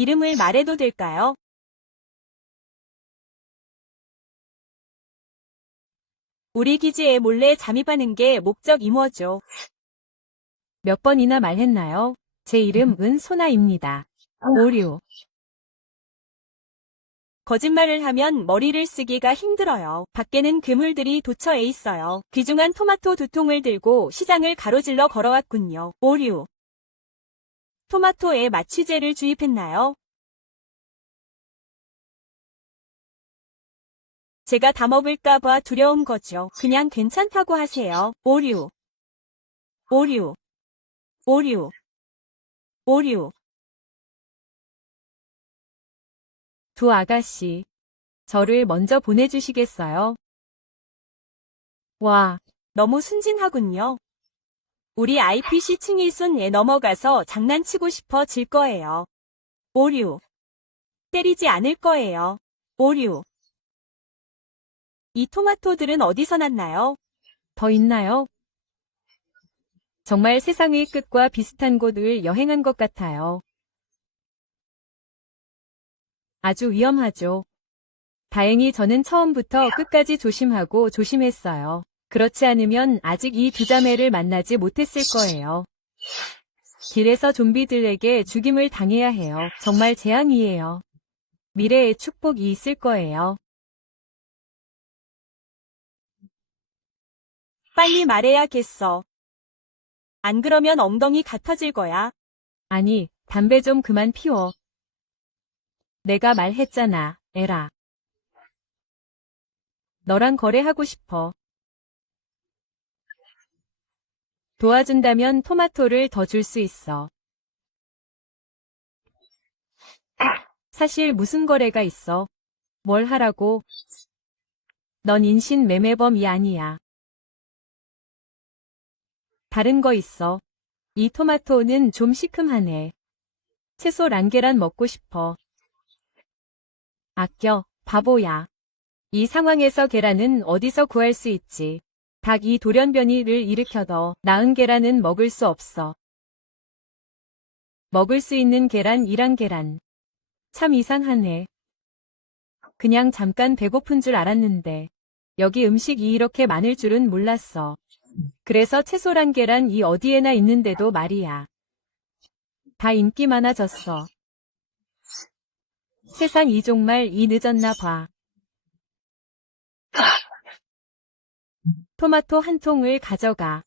이름을 말해도 될까요? 우리 기지에 몰래 잠입하는 게 목적 임무죠. 몇 번이나 말했나요? 제 이름은 소나입니다. 오류. 거짓말을 하면 머리를 쓰기가 힘들어요. 밖에는 괴물들이 도처에 있어요. 귀중한 토마토 2통을 들고 시장을 가로질러 걸어왔군요. 오류. 토마토에 마취제를 주입했나요? 제가 다 먹을까봐 두려운 거죠. 그냥 괜찮다고 하세요. 오류. 오류. 오류. 오류. 두 아가씨. 저를 먼저 보내주시겠어요? 와, 너무 순진하군요. 우리 IPC 층일손에 넘어가서 장난치고 싶어질 거예요. 오류. 때리지 않을 거예요. 오류. 이 토마토들은 어디서 났나요? 더 있나요? 정말 세상의 끝과 비슷한 곳을 여행한 것 같아요. 아주 위험하죠. 다행히 저는 처음부터 끝까지 조심하고 조심했어요. 그렇지 않으면 아직 이 두 자매를 만나지 못했을 거예요. 길에서 좀비들에게 죽임을 당해야 해요. 정말 재앙이에요. 미래에 축복이 있을 거예요. 빨리 말해야겠어. 안 그러면 엉덩이 같아질 거야. 아니, 담배 좀 그만 피워. 내가 말했잖아, 에라. 너랑 거래하고 싶어. 도와준다면 토마토를 더 줄 수 있어. 사실 무슨 거래가 있어? 뭘 하라고? 넌 인신매매범이 아니야. 다른 거 있어. 이 토마토는 좀 시큼하네. 채소 란계란 먹고 싶어. 아껴, 바보야. 이 상황에서 계란은 어디서 구할 수 있지? 닭 이 돌연변이를 일으켜도 나은 계란은 먹을 수 없어. 먹을 수 있는 계란이란 계란. 참 이상하네. 그냥 잠깐 배고픈 줄 알았는데 여기 음식이 이렇게 많을 줄은 몰랐어. 그래서 채소란 계란 이 어디에나 있는데도 말이야. 다 인기 많아졌어. 세상 이 정말 이 늦었나 봐. 토마토 한 통을 가져가.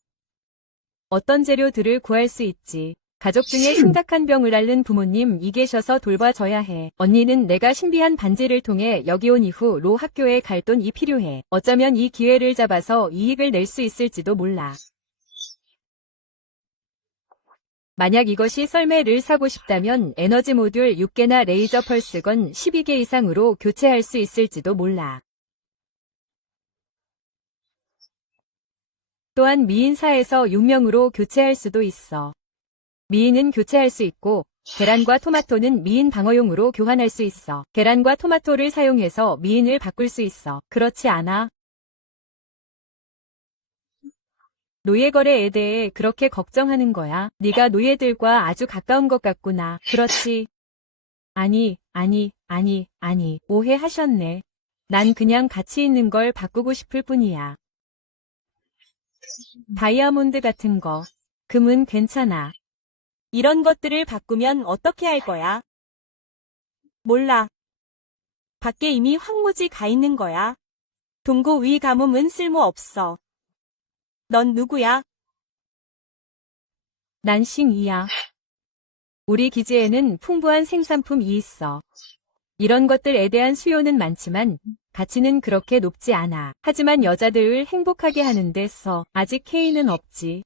어떤 재료들을 구할 수 있지. 가족 중에 심각한 병을 앓는 부모님 계셔서 돌봐줘야 해. 언니는 내가 신비한 반지를 통해 여기 온 이후로 학교에 갈 돈이 필요해. 어쩌면 이 기회를 잡아서 이익을 낼 수 있을지도 몰라. 만약 이것이 썰매를 사고 싶다면 에너지 모듈 6개나 레이저 펄스건 12개 이상으로 교체할 수 있을지도 몰라. 또한 미인사에서 6명으로 교체할 수도 있어. 미인은 교체할 수 있고 계란과 토마토는 미인 방어용으로 교환할 수 있어. 계란과 토마토를 사용해서 미인을 바꿀 수 있어. 그렇지 않아? 노예거래에 대해 그렇게 걱정하는 거야? 네가 노예들과 아주 가까운 것 같구나. 그렇지. 아니, 오해하셨네. 난 그냥 가치 있는 걸 바꾸고 싶을 뿐이야. 다이아몬드 같은 거. 금은 괜찮아. 이런 것들을 바꾸면 어떻게 할 거야? 몰라. 밖에 이미 황무지 가 있는 거야. 동고 위 가뭄은 쓸모없어. 넌 누구야? 난 싱이야. 우리 기지에는 풍부한 생산품이 있어. 이런 것들에 대한 수요는 많지만 가치는 그렇게 높지 않아. 하지만 여자들을 행복하게 하는 데 써. 아직 K는 없지.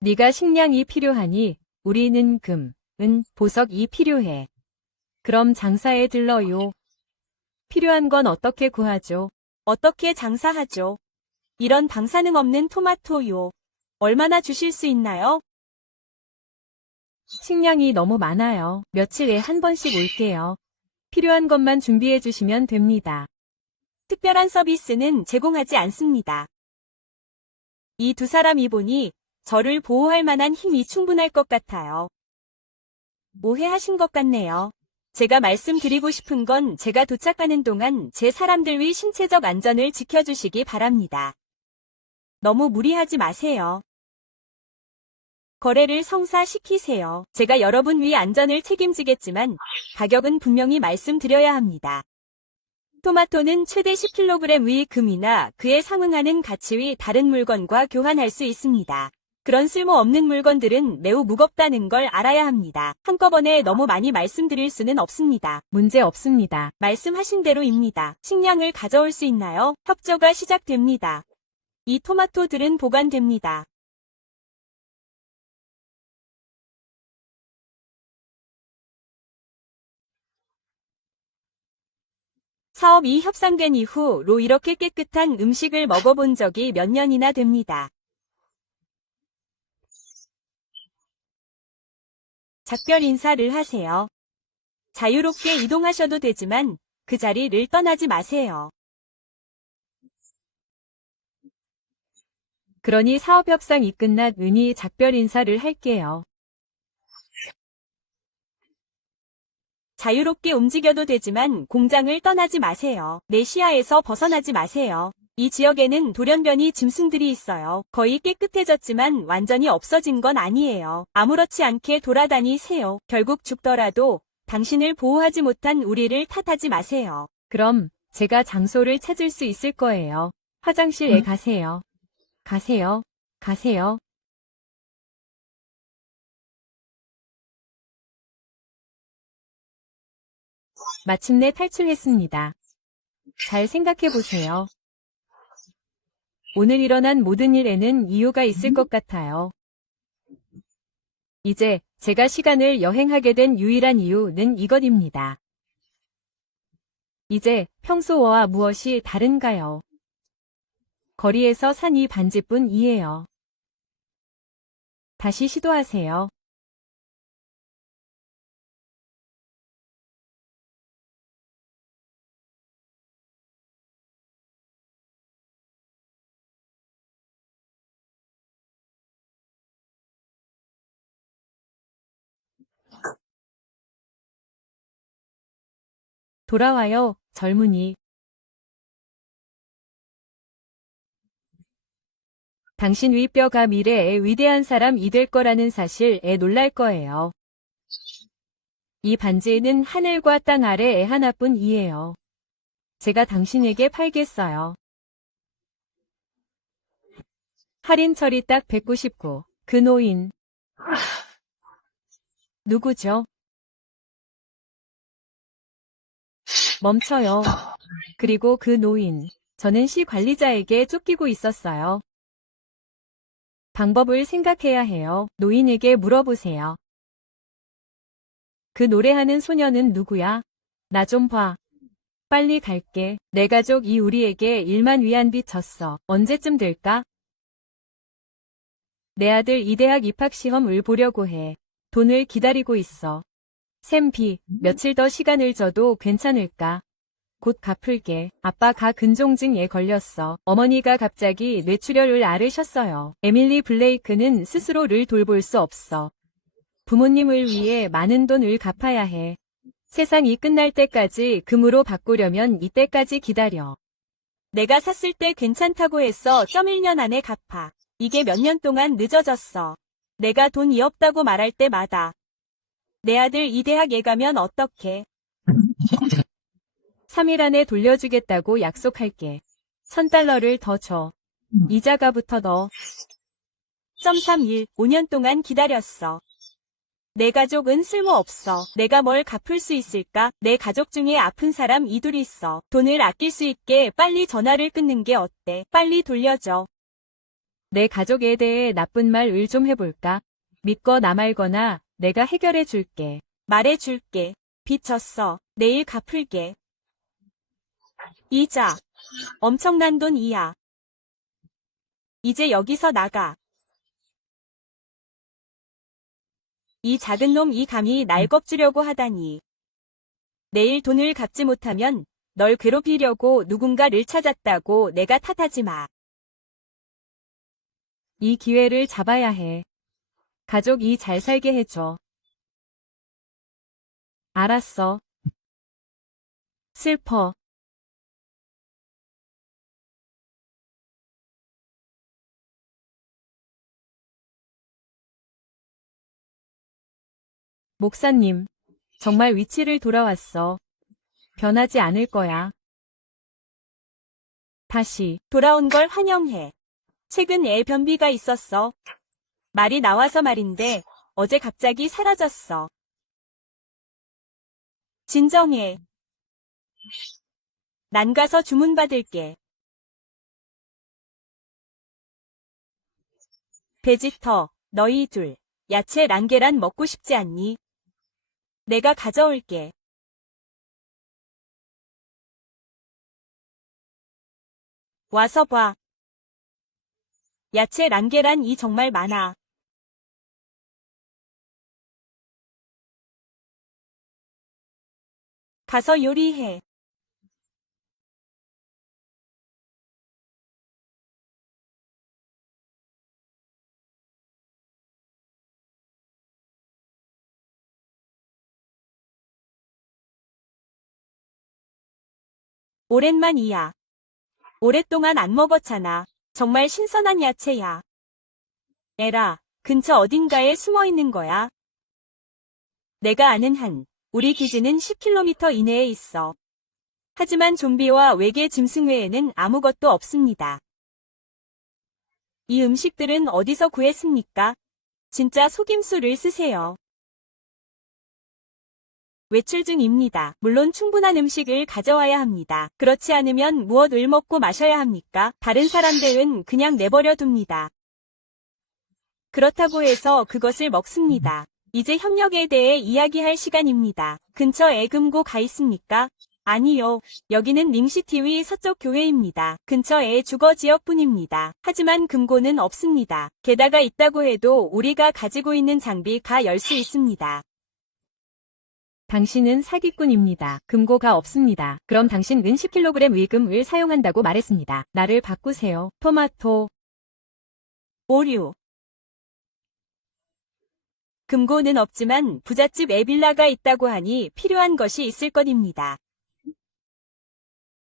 네가 식량이 필요하니 우리는 금, 은, 보석이 필요해. 그럼 장사에 들러요. 필요한 건 어떻게 구하죠? 어떻게 장사하죠? 이런 방사능 없는 토마토요. 얼마나 주실 수 있나요? 식량이 너무 많아요. 며칠에 한 번씩 올게요. 필요한 것만 준비해 주시면 됩니다. 특별한 서비스는 제공하지 않습니다. 이 두 사람이 보니 저를 보호할 만한 힘이 충분할 것 같아요. 오해하신 것 같네요. 제가 말씀드리고 싶은 건 제가 도착하는 동안 제 사람들 위 신체적 안전을 지켜주시기 바랍니다. 너무 무리하지 마세요. 거래를 성사시키세요. 제가 여러분 위 안전을 책임지겠지만 가격은 분명히 말씀드려야 합니다. 토마토는 최대 10kg 의 금이나 그에 상응하는 가치의 다른 물건과 교환할 수 있습니다. 그런 쓸모없는 물건들은 매우 무겁다는 걸 알아야 합니다. 한꺼번에 너무 많이 말씀드릴 수는 없습니다. 문제 없습니다. 말씀하신 대로입니다. 식량을 가져올 수 있나요? 협조가 시작됩니다. 이 토마토들은 보관됩니다. 사업이 협상된 이후로 이렇게 깨끗한 음식을 먹어본 적이 몇 년이나 됩니다. 작별 인사를 하세요. 자유롭게 이동하셔도 되지만 그 자리를 떠나지 마세요. 그러니 사업 협상이 끝났으니 작별 인사를 할게요. 자유롭게 움직여도 되지만 공장을 떠나지 마세요. 내 시야에서 벗어나지 마세요. 이 지역에는 돌연변이 짐승들이 있어요. 거의 깨끗해졌지만 완전히 없어진 건 아니에요. 아무렇지 않게 돌아다니세요. 결국 죽더라도 당신을 보호하지 못한 우리를 탓하지 마세요. 그럼 제가 장소를 찾을 수 있을 거예요. 화장실에 가세요. 가세요. 가세요. 마침내 탈출했습니다. 잘 생각해 보세요. 오늘 일어난 모든 일에는 이유가 있을 것 같아요. 이제 제가 시간을 여행하게 된 유일한 이유는 이것입니다. 이제 평소와 무엇이 다른가요? 거리에서 산 이 반지뿐이에요. 다시 시도하세요. 돌아와요, 젊은이. 당신 윗뼈가 미래의 위대한 사람이 될 거라는 사실에 놀랄 거예요. 이 반지에는 하늘과 땅 아래에 하나뿐이에요. 제가 당신에게 팔겠어요. 할인철이 딱 199. 그 노인. 누구죠? 멈춰요. 그리고 그 노인. 저는 시 관리자에게 쫓기고 있었어요. 방법을 생각해야 해요. 노인에게 물어보세요. 그 노래하는 소녀는 누구야? 나 좀 봐. 빨리 갈게. 내 가족이 우리에게 1만 위안비 졌어. 언제쯤 될까? 내 아들 이 대학 입학 시험을 보려고 해. 돈을 기다리고 있어. 샘비, 며칠 더 시간을 줘도 괜찮을까? 곧 갚을게. 아빠가 근종증에 걸렸어. 어머니가 갑자기 뇌출혈을 앓으셨어요. 에밀리 블레이크는 스스로를 돌볼 수 없어. 부모님을 위해 많은 돈을 갚아야 해. 세상이 끝날 때까지 금으로 바꾸려면 이때까지 기다려. 내가 샀을 때 괜찮다고 해서 1년 안에 갚아. 이게 몇 년 동안 늦어졌어. 내가 돈이 없다고 말할 때마다. 내 아들 이 대학에 가면 어떡해? 3일 안에 돌려주겠다고 약속할게. 1000달러를 더 줘. 이자가 붙어 너. 31, 5년 동안 기다렸어. 내 가족은 쓸모없어. 내가 뭘 갚을 수 있을까? 내 가족 중에 아픈 사람 이둘 있어. 돈을 아낄 수 있게 빨리 전화를 끊는 게 어때? 빨리 돌려줘. 내 가족에 대해 나쁜 말을 좀 해볼까? 믿거나 말거나 내가 해결해 줄게. 말해줄게. 빚 졌어. 내일 갚을게. 이자. 엄청난 돈이야. 이제 여기서 나가. 이 작은 놈이 감히 날 겁주려고 하다니. 내일 돈을 갚지 못하면 널 괴롭히려고 누군가를 찾았다고 내가 탓하지 마. 이 기회를 잡아야 해. 가족이 잘 살게 해줘. 알았어. 슬퍼. 목사님, 정말 위치를 돌아왔어. 변하지 않을 거야. 다시. 돌아온 걸 환영해. 최근 애 변비가 있었어. 말이 나와서 말인데 어제 갑자기 사라졌어. 진정해. 난 가서 주문 받을게. 베지터, 너희 둘, 야채 랑계란 먹고 싶지 않니? 내가 가져올게. 와서 봐. 야채 랑계란이 정말 많아. 가서 요리해. 오랜만이야. 오랫동안 안 먹었잖아. 정말 신선한 야채야. 에라, 근처 어딘가에 숨어 있는 거야. 내가 아는 한, 우리 기지는 10km 이내에 있어. 하지만 좀비와 외계 짐승 외에는 아무것도 없습니다. 이 음식들은 어디서 구했습니까? 진짜 속임수를 쓰세요. 외출 중입니다. 물론 충분한 음식을 가져와야 합니다. 그렇지 않으면 무엇을 먹고 마셔야 합니까? 다른 사람들은 그냥 내버려 둡니다. 그렇다고 해서 그것을 먹습니다. 이제 협력에 대해 이야기할 시간입니다. 근처에 금고 가 있습니까? 아니요. 여기는 링시티 위 서쪽 교회입니다. 근처에 주거 지역뿐입니다. 하지만 금고는 없습니다. 게다가 있다고 해도 우리가 가지고 있는 장비가 열 수 있습니다. 당신은 사기꾼입니다. 금고가 없습니다. 그럼 당신은 10kg 위금을 사용한다고 말했습니다. 나를 바꾸세요. 토마토. 오류. 금고는 없지만 부잣집 애빌라가 있다고 하니 필요한 것이 있을 것입니다.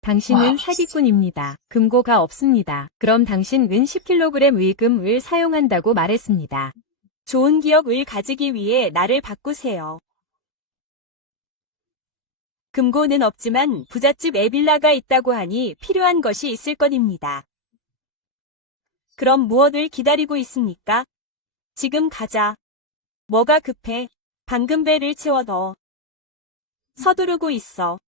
당신은 사기꾼입니다. 금고가 없습니다. 그럼 당신은 10kg 위금을 사용한다고 말했습니다. 좋은 기억을 가지기 위해 나를 바꾸세요. 금고는 없지만 부잣집 애빌라가 있다고 하니 필요한 것이 있을 것입니다. 그럼 무엇을 기다리고 있습니까? 지금 가자. 뭐가 급해? 방금 배를 채워 넣어. 서두르고 있어.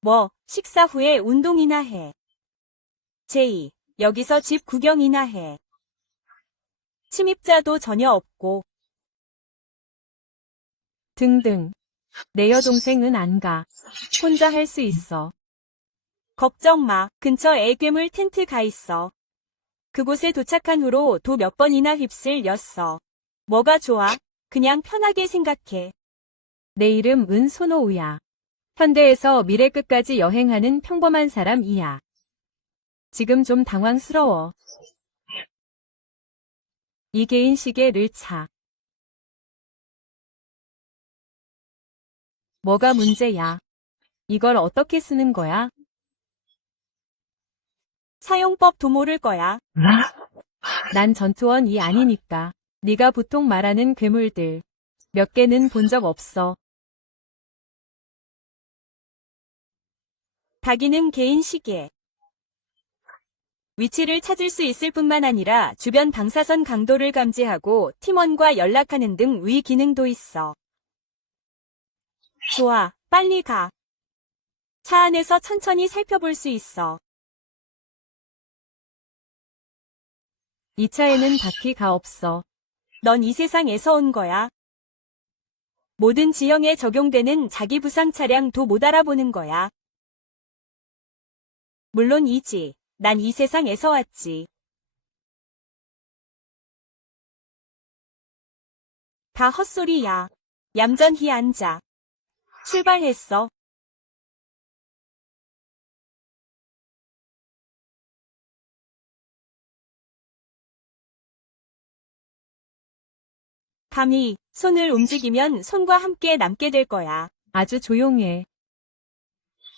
뭐, 식사 후에 운동이나 해. 제이, 여기서 집 구경이나 해. 침입자도 전혀 없고. 등등. 내 여동생은 안 가. 혼자 할 수 있어. 걱정 마. 근처 괴물 텐트 가 있어. 그곳에 도착한 후로 도 몇 번이나 휩쓸렸어. 뭐가 좋아? 그냥 편하게 생각해. 내 이름은 손오우야. 현대에서 미래 끝까지 여행하는 평범한 사람이야. 지금 좀 당황스러워. 이 개인시계를 차. 뭐가 문제야? 이걸 어떻게 쓰는 거야? 사용법도 모를 거야. 난 전투원이 아니니까. 네가 보통 말하는 괴물들. 몇 개는 본 적 없어. 닭이는 개인 시계. 위치를 찾을 수 있을 뿐만 아니라 주변 방사선 강도를 감지하고 팀원과 연락하는 등 위 기능도 있어. 좋아, 빨리 가. 차 안에서 천천히 살펴볼 수 있어. 이 차에는 바퀴가 없어. 넌 이 세상에서 온 거야. 모든 지형에 적용되는 자기 부상 차량도 못 알아보는 거야. 물론이지. 난 이 세상에서 왔지. 다 헛소리야. 얌전히 앉아. 출발했어. 감히 손을 움직이면 손과 함께 남게 될 거야. 아주 조용해.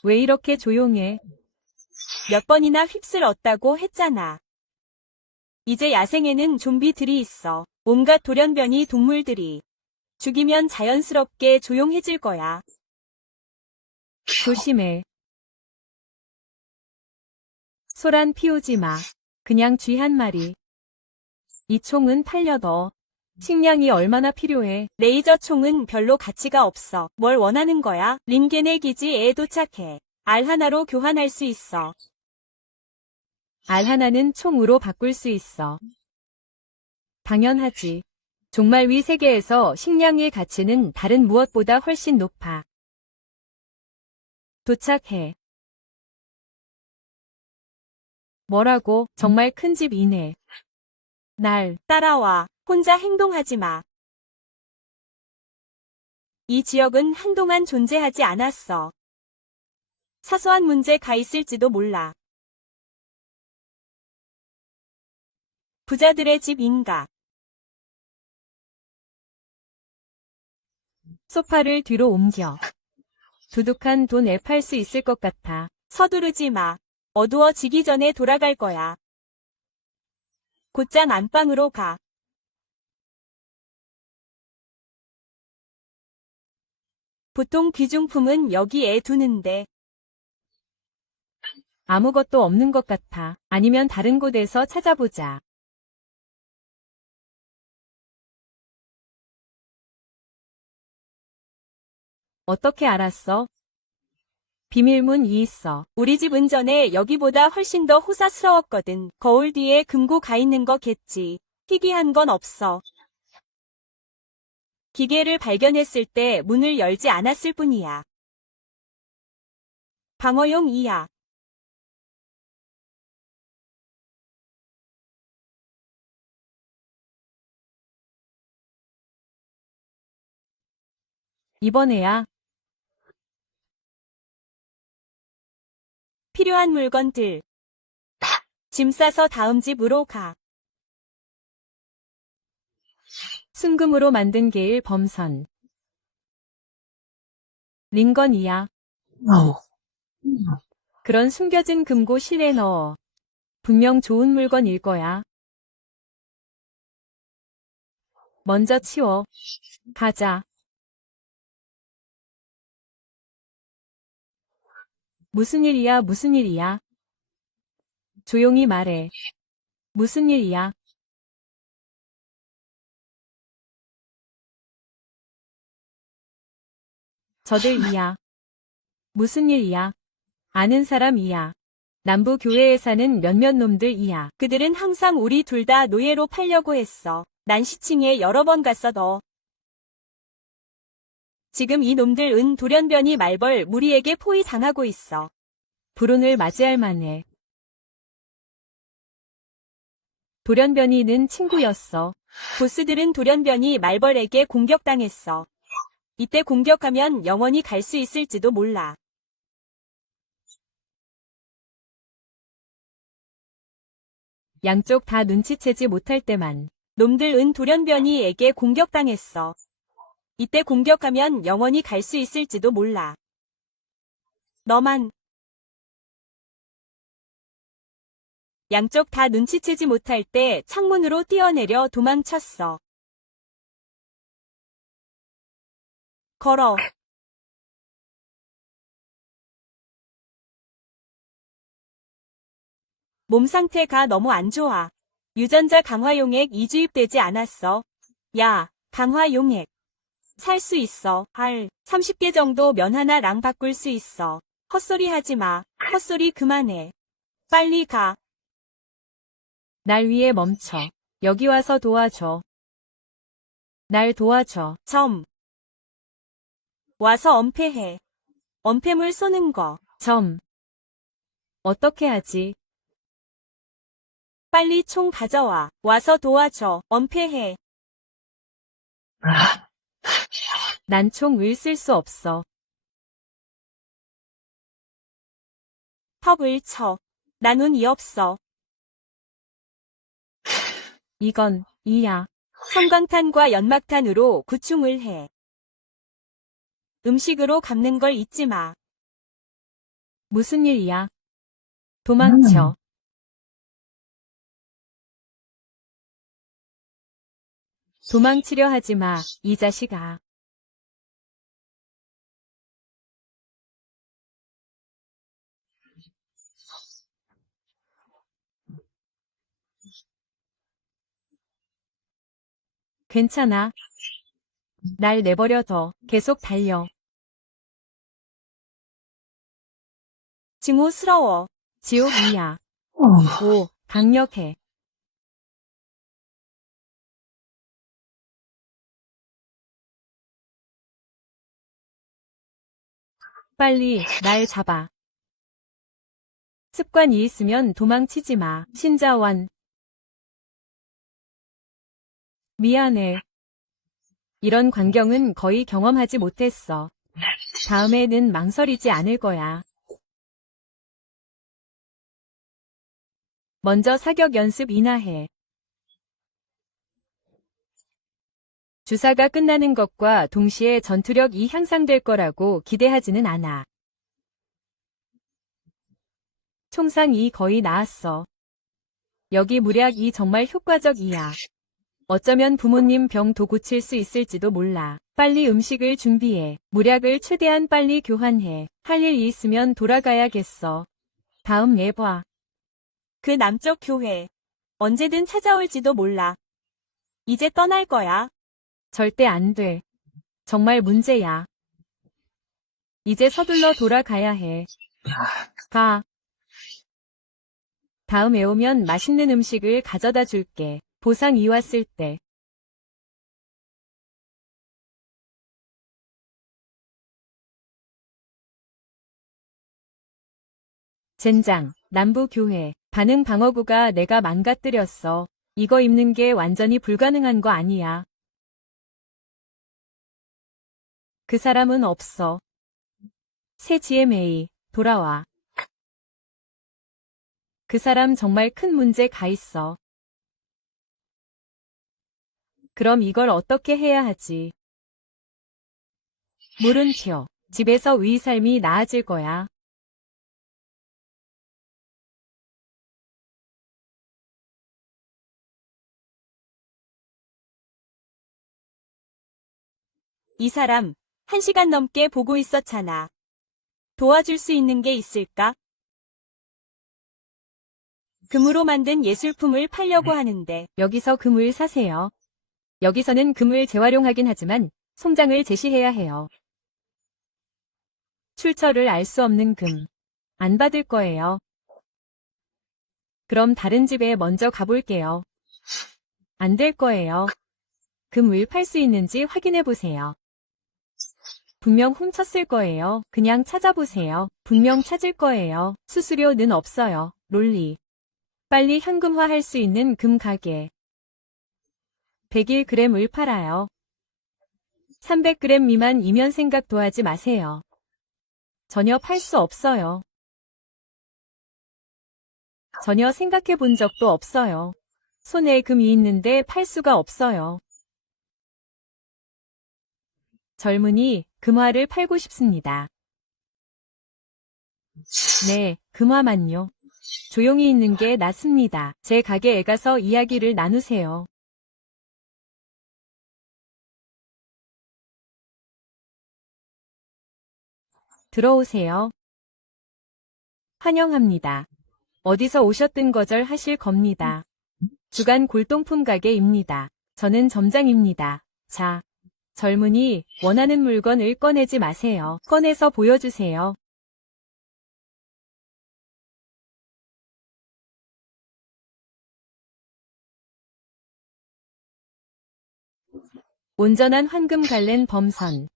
왜 이렇게 조용해? 몇 번이나 휩쓸었다고 했잖아. 이제 야생에는 좀비들이 있어. 온갖 돌연변이 동물들이. 죽이면 자연스럽게 조용해질 거야. 조심해. 소란 피우지 마. 그냥 쥐 한 마리. 이 총은 팔려더. 식량이 얼마나 필요해? 레이저 총은 별로 가치가 없어. 뭘 원하는 거야? 림겐의 기지에 도착해. 알 하나로 교환할 수 있어. 알 하나는 총으로 바꿀 수 있어. 당연하지. 종말 위 세계에서 식량의 가치는 다른 무엇보다 훨씬 높아. 도착해. 뭐라고? 정말 큰 집이네. 날 따라와. 혼자 행동하지 마. 이 지역은 한동안 존재하지 않았어. 사소한 문제가 있을지도 몰라. 부자들의 집인가? 소파를 뒤로 옮겨. 두둑한 돈에 팔 수 있을 것 같아. 서두르지 마. 어두워지기 전에 돌아갈 거야. 곧장 안방으로 가. 보통 귀중품은 여기에 두는데 아무것도 없는 것 같아. 아니면 다른 곳에서 찾아보자. 어떻게 알았어? 비밀문이 있어. 우리 집 은전에 여기보다 훨씬 더 호사스러웠거든. 거울 뒤에 금고 가 있는 거겠지. 희귀한 건 없어. 기계를 발견했을 때 문을 열지 않았을 뿐이야. 방어용이야. 이번에야. 필요한 물건들. 짐 싸서 다음 집으로 가. 순금으로 만든 게일 범선. 링건이야. 그런 숨겨진 금고 실에 넣어. 분명 좋은 물건일 거야. 먼저 치워. 가자. 무슨 일이야, 무슨 일이야? 조용히 말해. 무슨 일이야? 저들이야. 무슨 일이야? 아는 사람이야. 남부 교회에 사는 몇몇 놈들이야. 그들은 항상 우리 둘 다 노예로 팔려고 했어. 난 시층에 여러 번 갔어 너. 지금 이 놈들 은 돌연변이 말벌 무리에게 포위 당하고 있어. 불운을 맞이할 만해. 돌연변이는 친구였어. 보스들은 돌연변이 말벌에게 공격당했어. 이때 공격하면 영원히 갈 수 있을지도 몰라. 양쪽 다 눈치채지 못할 때만. 놈들 은 돌연변이에게 공격당했어. 이때 공격하면 영원히 갈 수 있을지도 몰라. 너만. 양쪽 다 눈치채지 못할 때 창문으로 뛰어내려 도망쳤어. 걸어. 몸 상태가 너무 안 좋아. 유전자 강화용액 이주입되지 않았어. 야, 강화용액. 살 수 있어. 30개 정도 면 하나랑 바꿀 수 있어. 헛소리 하지 마. 헛소리 그만해. 빨리 가. 날 위해 멈춰. 여기 와서 도와줘. 날 도와줘. 와서 엄폐해. 엄폐물 쏘는 거. 어떻게 하지? 빨리 총 가져와. 와서 도와줘. 엄폐해. 난 총을 쓸 수 없어. 턱을 쳐. 난 운이 없어. 이건, 이야. 섬광탄과 연막탄으로 구충을 해. 음식으로 갚는 걸 잊지 마. 무슨 일이야? 도망쳐. 도망치려 하지 마, 이 자식아. 괜찮아. 날 내버려둬. 계속 달려. 증오스러워. 지옥이야. 오, 강력해. 빨리 날 잡아. 습관이 있으면 도망치지 마. 신자원. 미안해. 이런 광경은 거의 경험하지 못했어. 다음에는 망설이지 않을 거야. 먼저 사격 연습이나 해. 주사가 끝나는 것과 동시에 전투력이 향상될 거라고 기대하지는 않아. 총상이 거의 나았어. 여기 무략이 정말 효과적이야. 어쩌면 부모님 병도 고칠 수 있을지도 몰라. 빨리 음식을 준비해. 무략을 최대한 빨리 교환해. 할 일 있으면 돌아가야겠어. 다음 예 봐. 그 남쪽 교회. 언제든 찾아올지도 몰라. 이제 떠날 거야. 절대 안 돼. 정말 문제야. 이제 서둘러 돌아가야 해. 가. 다음에 오면 맛있는 음식을 가져다 줄게. 보상이 왔을 때. 젠장, 남부교회. 반응 방어구가 내가 망가뜨렸어. 이거 입는 게 완전히 불가능한 거 아니야. 그 사람은 없어. 새 GMA, 돌아와. 그 사람 정말 큰 문제 가 있어. 그럼 이걸 어떻게 해야 하지? 물음표. 집에서 위 삶이 나아질 거야. 이 사람 1시간 넘게 보고 있었잖아. 도와줄 수 있는 게 있을까? 금으로 만든 예술품을 팔려고 하는데 여기서 금을 사세요. 여기서는 금을 재활용하긴 하지만 송장을 제시해야 해요. 출처를 알 수 없는 금. 안 받을 거예요. 그럼 다른 집에 먼저 가볼게요. 안 될 거예요. 금을 팔 수 있는지 확인해 보세요. 분명 훔쳤을 거예요. 그냥 찾아보세요. 분명 찾을 거예요. 수수료는 없어요. 롤리. 빨리 현금화할 수 있는 금 가게. 101g을 팔아요. 300g 미만이면 생각도 하지 마세요. 전혀 팔 수 없어요. 전혀 생각해 본 적도 없어요. 손에 금이 있는데 팔 수가 없어요. 젊은이, 금화를 팔고 싶습니다. 네, 금화만요. 조용히 있는 게 낫습니다. 제 가게에 가서 이야기를 나누세요. 들어오세요. 환영합니다. 어디서 오셨든 거절하실 겁니다. 주간 골동품 가게입니다. 저는 점장입니다. 자, 젊은이, 원하는 물건을 꺼내지 마세요. 꺼내서 보여주세요. 온전한 황금 갈랜 범선.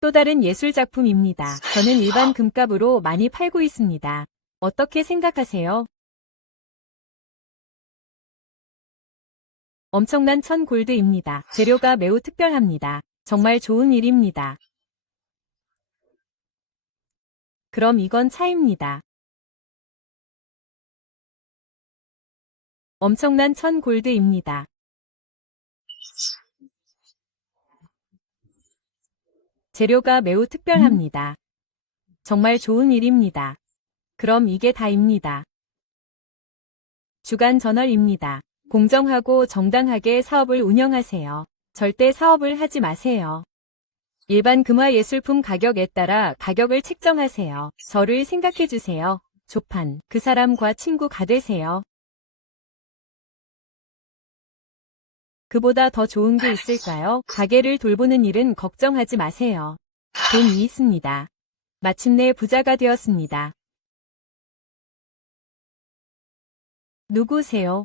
또 다른 예술작품입니다. 저는 일반 금값으로 많이 팔고 있습니다. 어떻게 생각하세요? 엄청난 1000골드입니다. 재료가 매우 특별합니다. 정말 좋은 일입니다. 그럼 이건 차입니다. 엄청난 1000골드입니다. 재료가 매우 특별합니다. 정말 좋은 일입니다. 그럼 이게 다입니다. 주간 저널입니다. 공정하고 정당하게 사업을 운영하세요. 절대 사업을 하지 마세요. 일반 금화예술품 가격에 따라 가격을 책정하세요. 저를 생각해 주세요. 조판, 그 사람과 친구가 되세요. 그보다 더 좋은 게 있을까요? 가게를 돌보는 일은 걱정하지 마세요. 돈이 있습니다. 마침내 부자가 되었습니다. 누구세요?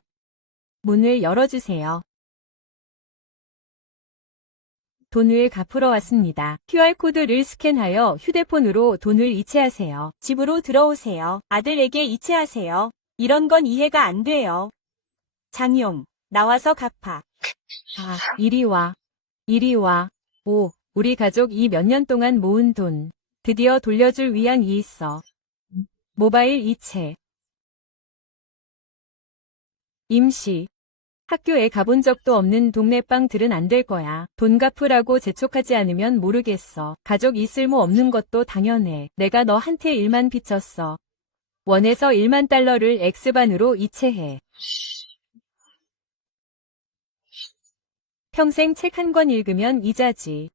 문을 열어주세요. 돈을 갚으러 왔습니다. QR코드를 스캔하여 휴대폰으로 돈을 이체하세요. 집으로 들어오세요. 아들에게 이체하세요. 이런 건 이해가 안 돼요. 장용, 나와서 갚아. 아, 이리 와. 이리 와. 오, 우리 가족 이 몇 년 동안 모은 돈. 드디어 돌려줄 위안이 있어. 모바일 이체. 임시. 학교에 가본 적도 없는 동네 빵들은 안 될 거야. 돈 갚으라고 재촉하지 않으면 모르겠어. 가족 이 쓸모 없는 것도 당연해. 내가 너한테 1만 빚졌어. 원에서 1만 달러를 X반으로 이체해. 평생 책 한 권 읽으면 이자지.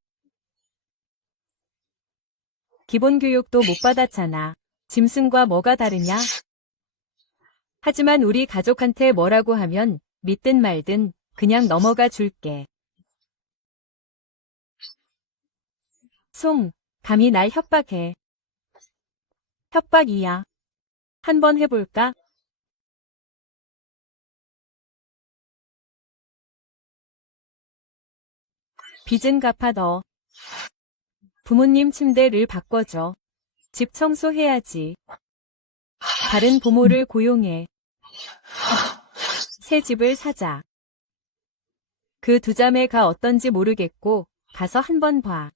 기본 교육도 못 받았잖아. 짐승과 뭐가 다르냐? 하지만 우리 가족한테 뭐라고 하면 믿든 말든 그냥 넘어가 줄게. 송, 감히 날 협박해. 협박이야. 한번 해볼까? 빚은 갚아 더. 부모님 침대를 바꿔줘. 집 청소해야지. 다른 부모를 고용해. 새 집을 사자. 그 두 자매가 어떤지 모르겠고 가서 한번 봐.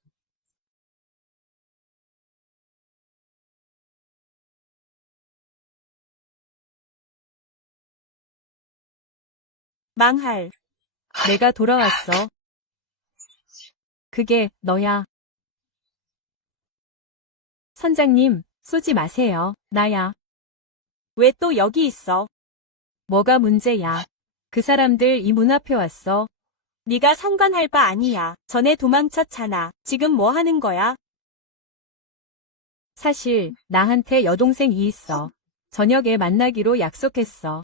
망할. 내가 돌아왔어. 그게 너야. 선장님, 쏘지 마세요. 나야. 왜 또 여기 있어? 뭐가 문제야? 그 사람들 이 문 앞에 왔어. 네가 상관할 바 아니야. 전에 도망쳤잖아. 지금 뭐 하는 거야? 사실 나한테 여동생이 있어. 저녁에 만나기로 약속했어.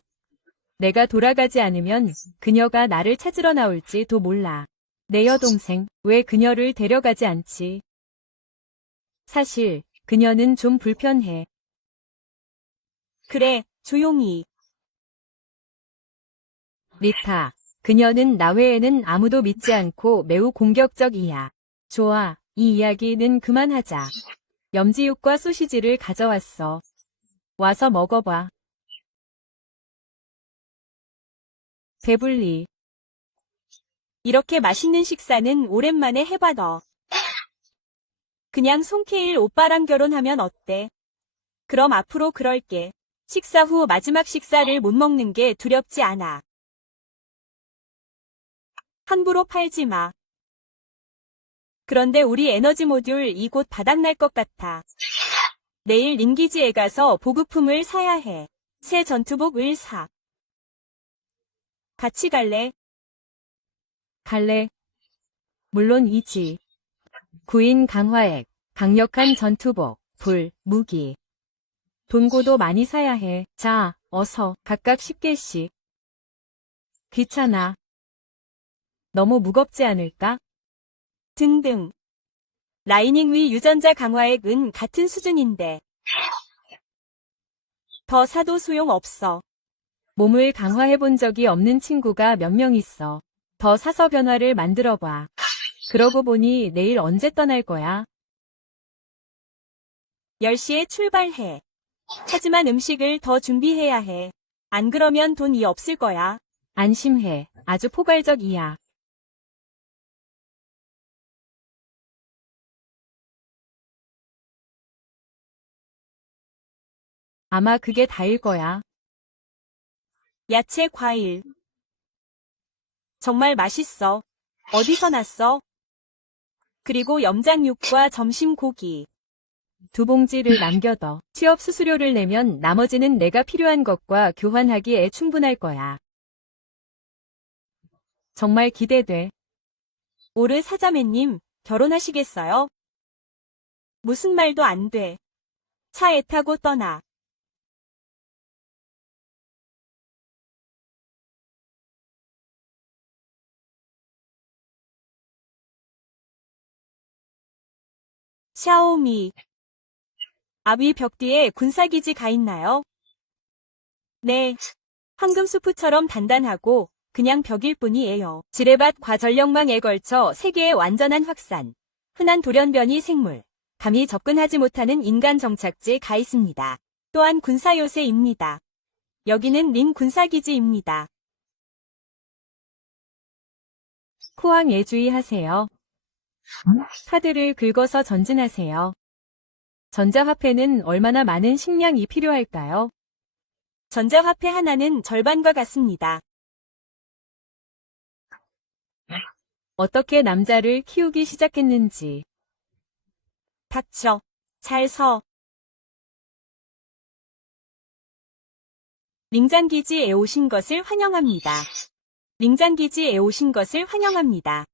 내가 돌아가지 않으면 그녀가 나를 찾으러 나올지도 몰라. 내 여동생, 왜 그녀를 데려가지 않지? 사실 그녀는 좀 불편해. 그래, 조용히. 리타, 그녀는 나 외에는 아무도 믿지 않고 매우 공격적이야. 좋아, 이 이야기는 그만하자. 염지육과 소시지를 가져왔어. 와서 먹어봐. 배불리. 이렇게 맛있는 식사는 오랜만에 해봐 너. 그냥 송케일 오빠랑 결혼하면 어때? 그럼 앞으로 그럴게. 식사 후 마지막 식사를 못 먹는 게 두렵지 않아. 함부로 팔지 마. 그런데 우리 에너지 모듈 이 곧 바닥날 것 같아. 내일 링기지에 가서 보급품을 사야 해. 새 전투복을 사. 같이 갈래? 갈래? 물론이지. 구인 강화액, 강력한 전투복, 불, 무기. 돈고도 많이 사야 해. 자, 어서 각각 10개씩. 귀찮아. 너무 무겁지 않을까? 등등. 라이닝 위 유전자 강화액은 같은 수준인데. 더 사도 소용없어. 몸을 강화해 본 적이 없는 친구가 몇 명 있어. 더 사서 변화를 만들어 봐. 그러고 보니 내일 언제 떠날 거야? 10시에 출발해. 하지만 음식을 더 준비해야 해. 안 그러면 돈이 없을 거야. 안심해. 아주 포괄적이야. 아마 그게 다일 거야. 야채 과일. 정말 맛있어. 어디서 났어? 그리고 염장육과 점심 고기. 2봉지를 남겨둬. 취업 수수료를 내면 나머지는 내가 필요한 것과 교환하기에 충분할 거야. 정말 기대돼. 오르 사자매님, 결혼하시겠어요? 무슨 말도 안 돼. 차에 타고 떠나. 샤오미. 아비 벽 뒤에 군사기지 가 있나요? 네. 황금수프처럼 단단하고 그냥 벽일 뿐이에요. 지뢰밭 과전력망에 걸쳐 세계의 완전한 확산. 흔한 돌연변이 생물. 감히 접근하지 못하는 인간 정착지에 가 있습니다. 또한 군사요새입니다. 여기는 린 군사기지입니다. 코왕 예주의하세요. 카드를 긁어서 전진하세요. 전자화폐는 얼마나 많은 식량이 필요할까요? 전자화폐 하나는 절반과 같습니다. 어떻게 남자를 키우기 시작했는지. 닥쳐. 잘 서. 링장기지에 오신 것을 환영합니다. 링장기지에 오신 것을 환영합니다.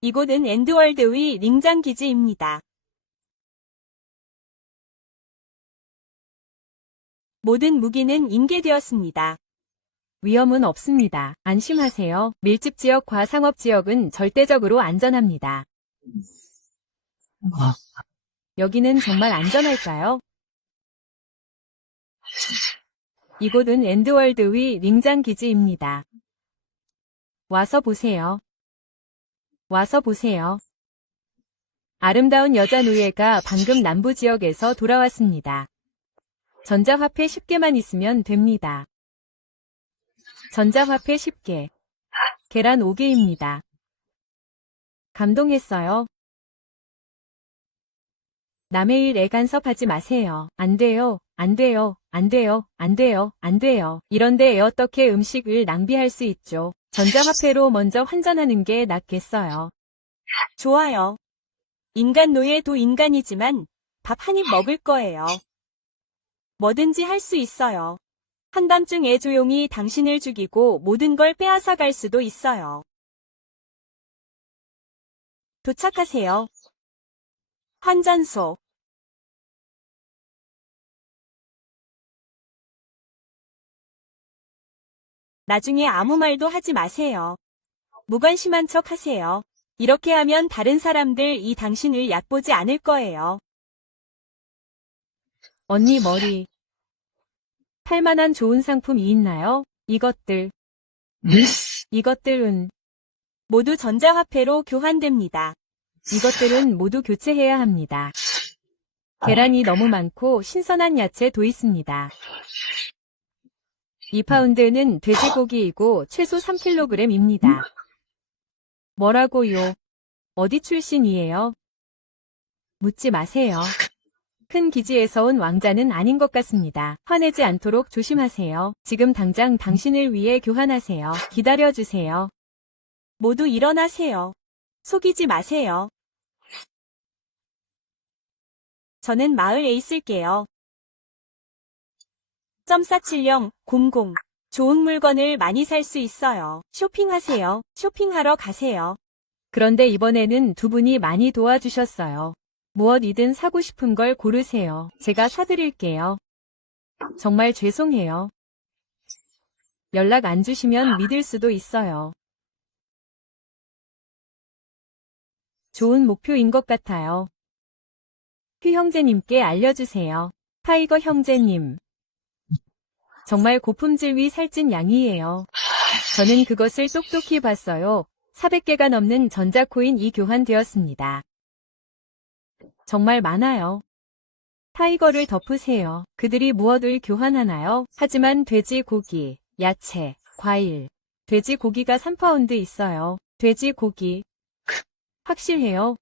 이곳은 엔드월드의 링장기지입니다. 모든 무기는 인계되었습니다. 위험은 없습니다. 안심하세요. 밀집지역과 상업지역은 절대적으로 안전합니다. 여기는 정말 안전할까요? 이곳은 엔드월드의 링장기지입니다. 와서 보세요. 와서 보세요. 아름다운 여자 노예가 방금 남부지역에서 돌아왔습니다. 전자화폐 10개만 있으면 됩니다. 전자화폐 10개. 계란 5개입니다. 감동했어요. 남의 일에 간섭하지 마세요. 안 돼요. 안 돼요. 안 돼요. 안 돼요. 안 돼요. 이런데 어떻게 음식을 낭비할 수 있죠? 전자화폐로 먼저 환전하는 게 낫겠어요. 좋아요. 인간 노예도 인간이지만 밥 한 입 먹을 거예요. 뭐든지 할 수 있어요. 한밤중에 조용히 당신을 죽이고 모든 걸 빼앗아 갈 수도 있어요. 도착하세요. 환전소. 나중에 아무 말도 하지 마세요. 무관심한 척 하세요. 이렇게 하면 다른 사람들 이 당신을 얕보지 않을 거예요. 언니 머리. 팔만한 좋은 상품이 있나요? 이것들은 모두 전자화폐로 교환됩니다. 이것들은 모두 교체해야 합니다. 계란이 너무 많고 신선한 야채도 있습니다. 2파운드는 돼지고기이고 최소 3kg입니다. 뭐라고요? 어디 출신이에요? 묻지 마세요. 큰 기지에서 온 왕자는 아닌 것 같습니다. 화내지 않도록 조심하세요. 지금 당장 당신을 위해 교환하세요. 기다려주세요. 모두 일어나세요. 속이지 마세요. 저는 마을에 있을게요. .470, 좋은 물건을 많이 살 수 있어요. 쇼핑하세요. 쇼핑하러 가세요. 그런데 이번에는 두 분이 많이 도와주셨어요. 무엇이든 사고 싶은 걸 고르세요. 제가 사드릴게요. 정말 죄송해요. 연락 안 주시면 믿을 수도 있어요. 좋은 목표인 것 같아요. 휘 형제님께 알려주세요. 타이거 형제님. 정말 고품질 위 살찐 양이에요. 저는 그것을 똑똑히 봤어요. 400개가 넘는 전자코인이 교환되었습니다. 정말 많아요. 타이거를 덮으세요. 그들이 무엇을 교환하나요? 하지만 돼지고기, 야채, 과일. 돼지고기가 3파운드 있어요. 돼지고기. 확실해요?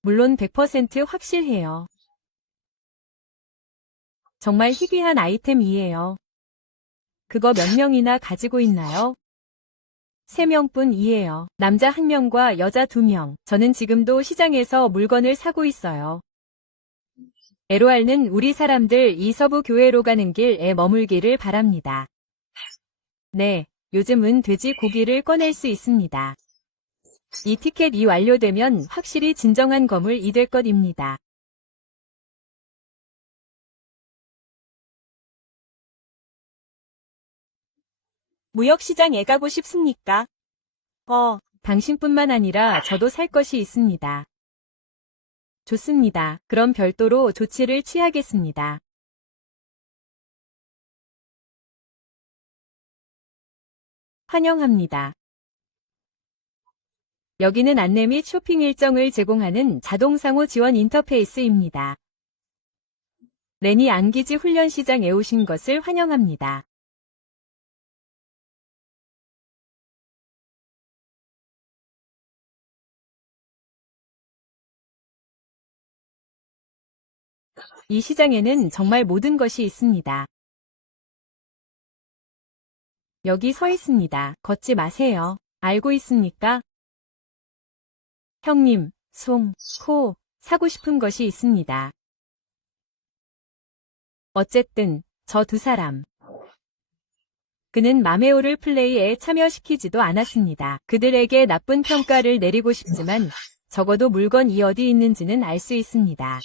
물론 100% 확실해요. 정말 희귀한 아이템이에요. 그거 몇 명이나 가지고 있나요? 3명뿐이에요. 남자 1명과 여자 2명. 저는 지금도 시장에서 물건을 사고 있어요. LOR는 우리 사람들 이 서부 교회로 가는 길에 머물기를 바랍니다. 네, 요즘은 돼지 고기를 꺼낼 수 있습니다. 이 티켓이 완료되면 확실히 진정한 거물이 될 것입니다. 무역시장에 가고 싶습니까? 당신뿐만 아니라 저도 살 것이 있습니다. 좋습니다. 그럼 별도로 조치를 취하겠습니다. 환영합니다. 여기는 안내 및 쇼핑 일정을 제공하는 자동상호 지원 인터페이스입니다. 레니 안기지 훈련시장에 오신 것을 환영합니다. 이 시장에는 정말 모든 것이 있습니다. 여기 서 있습니다. 걷지 마세요. 알고 있습니까? 형님, 사고 싶은 것이 있습니다. 어쨌든, 저 2사람. 그는 마메오를 플레이에 참여시키지도 않았습니다. 그들에게 나쁜 평가를 내리고 싶지만, 적어도 물건이 어디 있는지는 알 수 있습니다.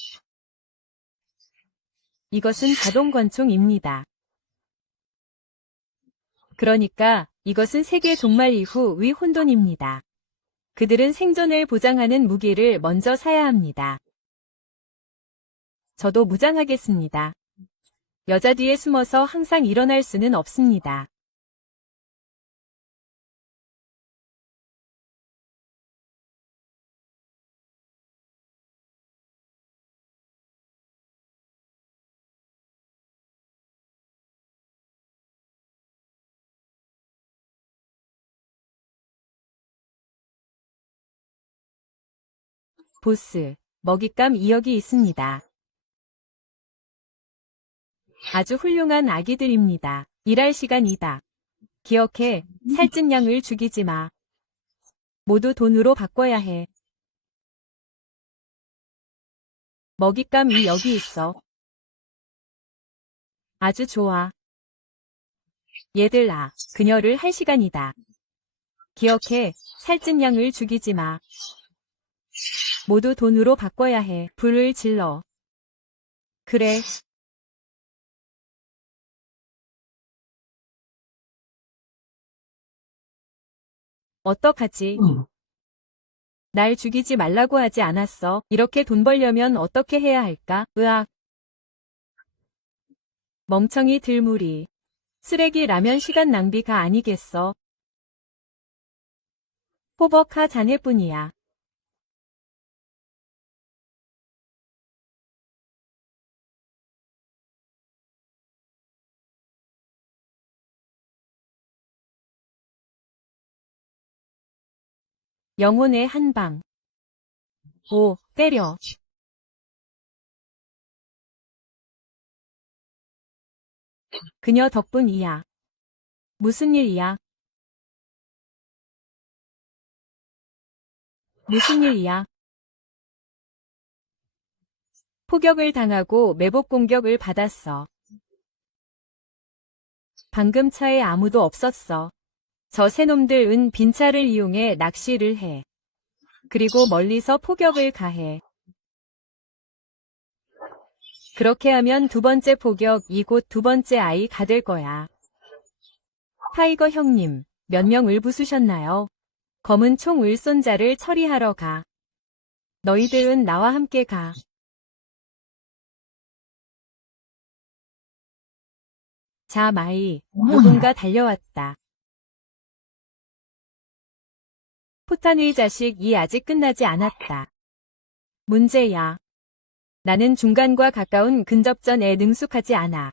이것은 자동 권총입니다. 그러니까 이것은 세계 종말 이후 의 혼돈입니다. 그들은 생존을 보장하는 무기를 먼저 사야 합니다. 저도 무장하겠습니다. 여자 뒤에 숨어서 항상 일어날 수는 없습니다. 보스, 먹잇감 2억이 있습니다. 아주 훌륭한 아기들입니다. 일할 시간이다. 기억해, 살찐 양을 죽이지 마. 모두 돈으로 바꿔야 해. 먹잇감이 여기 있어. 아주 좋아. 얘들아, 그녀를 할 시간이다. 기억해, 살찐 양을 죽이지 마. 모두 돈으로 바꿔야 해. 불을 질러. 그래. 어떡하지? 날 죽이지 말라고 하지 않았어. 이렇게 돈 벌려면 어떻게 해야 할까? 으악. 멍청이 들무리. 쓰레기 라면 시간 낭비가 아니겠어. 호버카 자네뿐이야. 영혼의 한방. 오, 때려. 그녀 덕분이야. 무슨 일이야? 무슨 일이야? 포격을 당하고 매복 공격을 받았어. 방금 차에 아무도 없었어. 저 새놈들은 빈차를 이용해 낚시를 해. 그리고 멀리서 포격을 가해. 그렇게 하면 2번째 포격이 곧 2번째 아이가 될 거야. 타이거 형님, 몇 명을 부수셨나요? 검은 총 을손자를 처리하러 가. 너희들은 나와 함께 가. 자, 마이, 누군가 달려왔다. 포탄의 자식이 아직 끝나지 않았다. 문제야. 나는 중간과 가까운 근접전에 능숙하지 않아.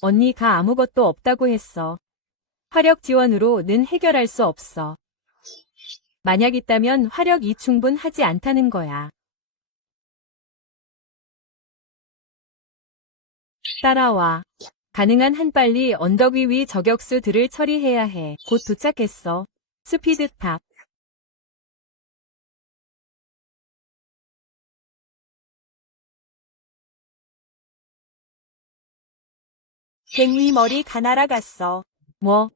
언니가 아무것도 없다고 했어. 화력 지원으로는 해결할 수 없어. 만약 있다면 화력이 충분하지 않다는 거야. 따라와. 가능한 한 빨리 언덕 위 저격수들을 처리해야 해. 곧 도착했어. 스피드탑. 갱리 머리가 날아갔어. 뭐?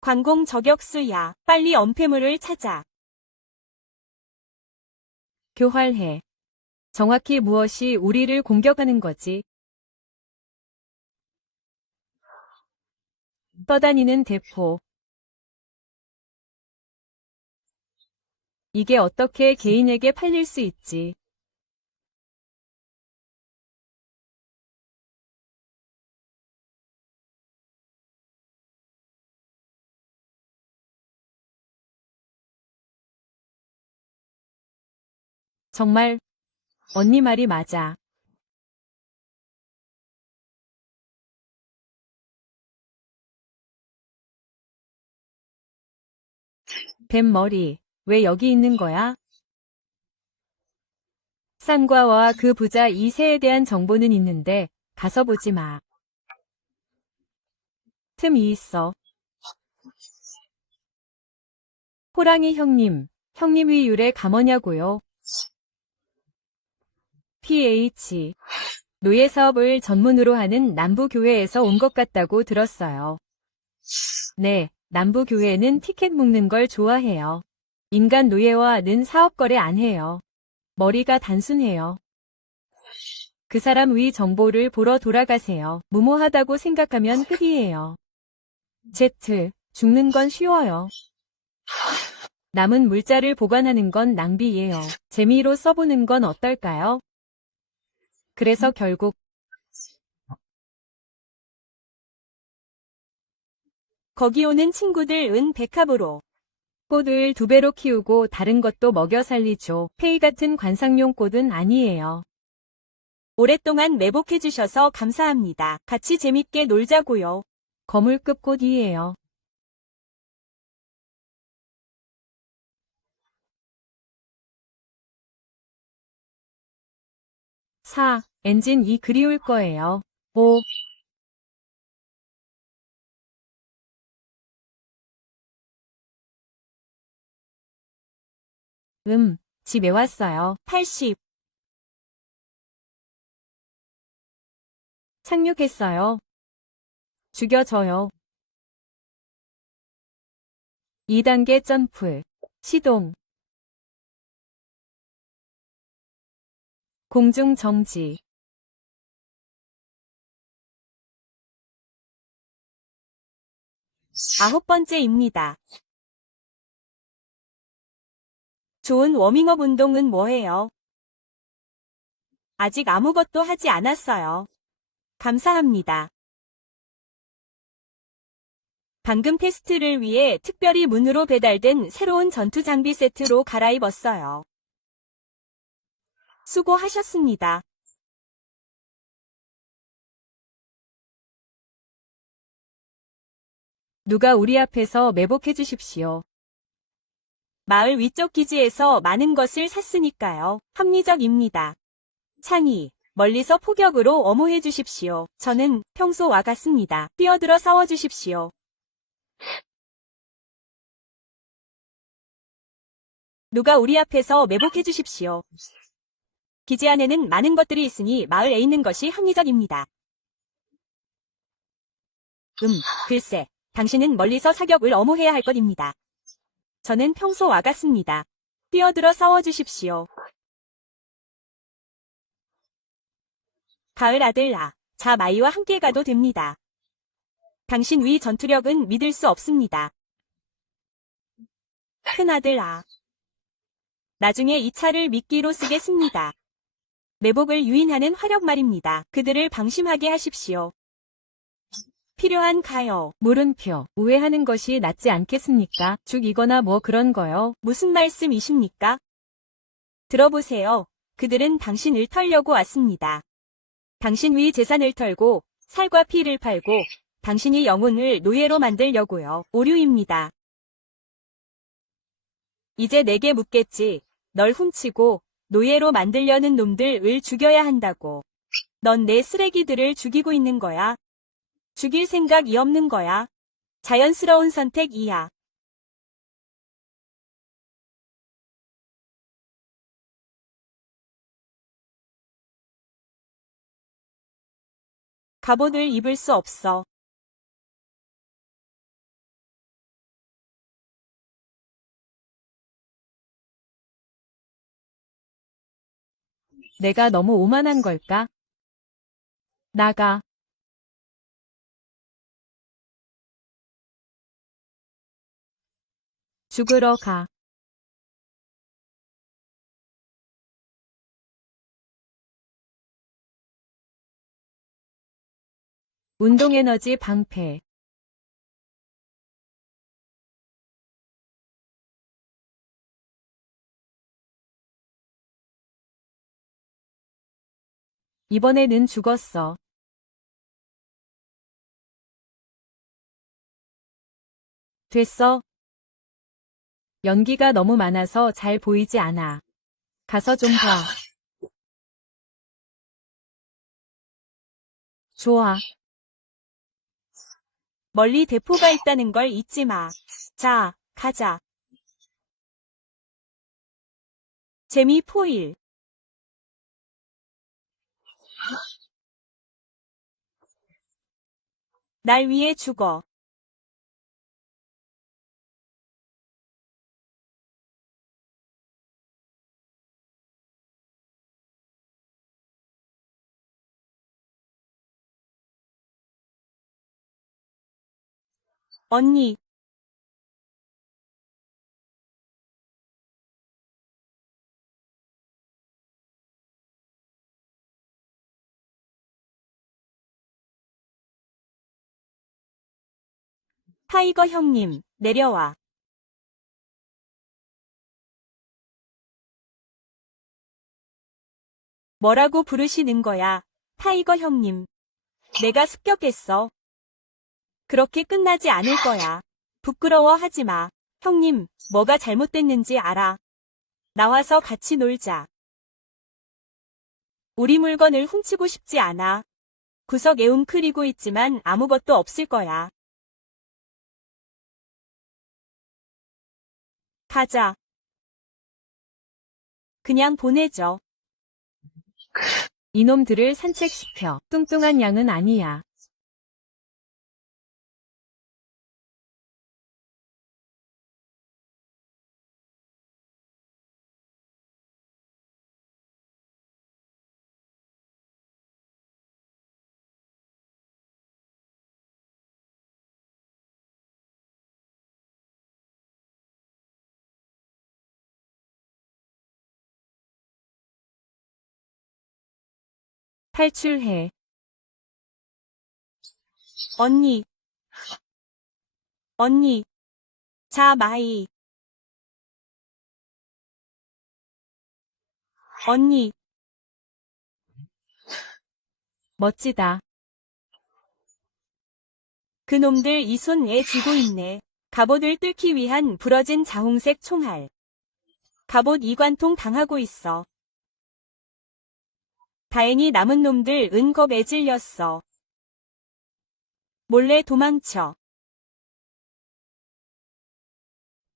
관공 저격수야. 빨리 엄폐물을 찾아. 교활해. 정확히 무엇이 우리를 공격하는 거지? 떠다니는 대포. 이게 어떻게 개인에게 팔릴 수 있지? 정말 언니 말이 맞아. 뱀머리, 왜 여기 있는 거야? 산과와 그 부자 이 새에 대한 정보는 있는데 가서 보지 마. 틈이 있어. 호랑이 형님, 형님이 유래 가머냐고요? PH. 노예 사업을 전문으로 하는 남부교회에서 온 것 같다고 들었어요. 네, 남부교회는 티켓 묶는 걸 좋아해요. 인간 노예와는 사업 거래 안 해요. 머리가 단순해요. 그 사람 위 정보를 보러 돌아가세요. 무모하다고 생각하면 끝이에요. Z. 죽는 건 쉬워요. 남은 물자를 보관하는 건 낭비예요. 재미로 써보는 건 어떨까요? 그래서 결국 거기 오는 친구들 은 백합으로. 꽃을 2배로 키우고 다른 것도 먹여 살리죠. 페이 같은 관상용 꽃은 아니에요. 오랫동안 매복해주셔서 감사합니다. 같이 재밌게 놀자고요. 거물급 꽃이에요. 4. 엔진 이 그리울 거예요. 5. 집에 왔어요. 80. 착륙했어요. 죽여줘요. 2단계 점프. 시동. 공중 정지. 9번째입니다. 좋은 워밍업 운동은 뭐예요? 아직 아무것도 하지 않았어요. 감사합니다. 방금 테스트를 위해 특별히 문으로 배달된 새로운 전투 장비 세트로 갈아입었어요. 수고하셨습니다. 누가 우리 앞에서 매복해 주십시오. 마을 위쪽 기지에서 많은 것을 샀으니까요. 합리적입니다. 창의, 멀리서 포격으로 엄호해 주십시오. 저는 평소와 같습니다. 뛰어들어 싸워 주십시오. 누가 우리 앞에서 매복해 주십시오. 기지 안에는 많은 것들이 있으니 마을에 있는 것이 합리적입니다. 글쎄, 당신은 멀리서 사격을 엄호해야 할 것입니다. 저는 평소와 같습니다. 뛰어들어 싸워 주십시오. 가을 아들아, 자 마이와 함께 가도 됩니다. 당신 위 전투력은 믿을 수 없습니다. 큰아들아, 나중에 이 차를 미끼로 쓰겠습니다. 매복을 유인하는 화력 말입니다. 그들을 방심하게 하십시오. 필요한 가요. 물음표. 우회하는 것이 낫지 않겠습니까? 죽이거나 뭐 그런 거요. 무슨 말씀이십니까? 들어보세요. 그들은 당신을 털려고 왔습니다. 당신 위 재산을 털고 살과 피를 팔고 당신이 영혼을 노예로 만들려고요. 오류입니다. 이제 내게 묻겠지. 널 훔치고 노예로 만들려는 놈들을 죽여야 한다고. 넌 내 쓰레기들을 죽이고 있는 거야. 죽일 생각이 없는 거야. 자연스러운 선택이야. 갑옷을 입을 수 없어. 내가 너무 오만한 걸까? 나가. 죽으러 가. 운동 에너지 방패. 이번에는 죽었어. 됐어. 연기가 너무 많아서 잘 보이지 않아. 가서 좀 봐. 좋아. 멀리 대포가 있다는 걸 잊지 마. 자, 가자. 재미 포일. 날 위해 죽어. 언니. 타이거 형님, 내려와. 뭐라고 부르시는 거야, 타이거 형님. 내가 습격했어. 그렇게 끝나지 않을 거야. 부끄러워하지 마. 형님, 뭐가 잘못됐는지 알아. 나와서 같이 놀자. 우리 물건을 훔치고 싶지 않아. 구석에 웅크리고 있지만 아무것도 없을 거야. 가자. 그냥 보내줘. 이놈들을 산책시켜. 뚱뚱한 양은 아니야. 탈출해. 언니. 언니. 자, 마이. 언니. 멋지다. 그놈들 이 손에 쥐고 있네. 갑옷을 뚫기 위한 부러진 자홍색 총알. 갑옷 이관통 당하고 있어. 다행히 남은 놈들 은겁에 질렸어. 몰래 도망쳐.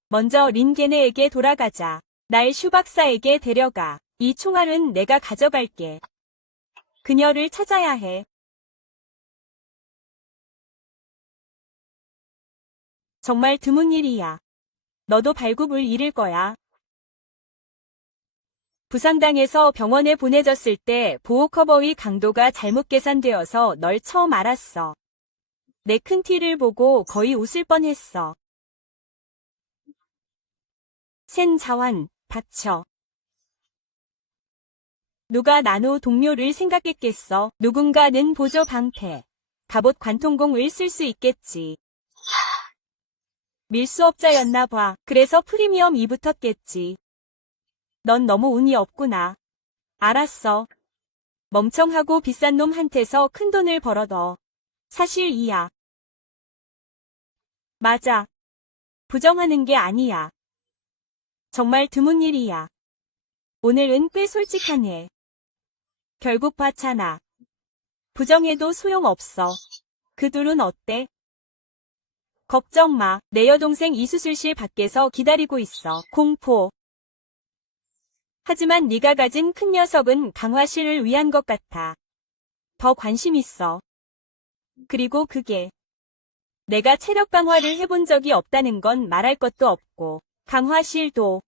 먼저 린게네에게 돌아가자. 날 슈박사에게 데려가. 이 총알은 내가 가져갈게. 그녀를 찾아야 해. 정말 드문 일이야. 너도 발굽을 잃을 거야. 부상당해서 병원에 보내졌을 때 보호 커버의 강도가 잘못 계산되어서 널 처음 알았어. 내 큰 티를 보고 거의 웃을 뻔했어. 센 자완, 닥쳐. 누가 나노 동료를 생각했겠어. 누군가는 보조 방패, 갑옷 관통공을 쓸 수 있겠지. 밀수업자였나 봐. 그래서 프리미엄이 붙었겠지. 넌 너무 운이 없구나. 알았어. 멍청하고 비싼 놈한테서 큰 돈을 벌어둬. 사실 이야. 맞아. 부정하는 게 아니야. 정말 드문 일이야. 오늘은 꽤 솔직하네. 결국 봤잖아. 부정해도 소용없어. 그 둘은 어때? 걱정 마. 내 여동생 이수술실 밖에서 기다리고 있어. 공포. 하지만 네가 가진 큰 녀석은 강화실을 위한 것 같아. 더 관심 있어. 그리고 그게 내가 체력 강화를 해본 적이 없다는 건 말할 것도 없고 강화실도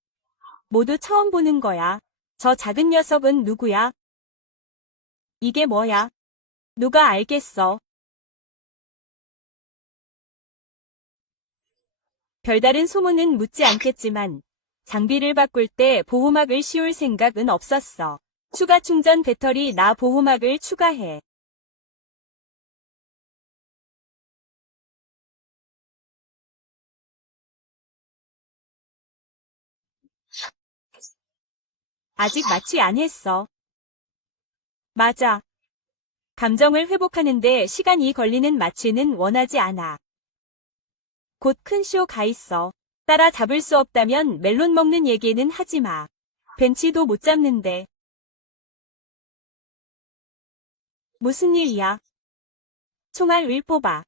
모두 처음 보는 거야. 저 작은 녀석은 누구야? 이게 뭐야? 누가 알겠어? 별다른 소문은 묻지 않겠지만 장비를 바꿀 때 보호막을 씌울 생각은 없었어. 추가 충전 배터리 나 보호막을 추가해. 아직 마취 안 했어. 맞아. 감정을 회복하는데 시간이 걸리는 마취는 원하지 않아. 곧 큰 쇼 가 있어. 따라 잡을 수 없다면 멜론 먹는 얘기는 하지 마. 벤치도 못 잡는데. 무슨 일이야? 총알을 뽑아.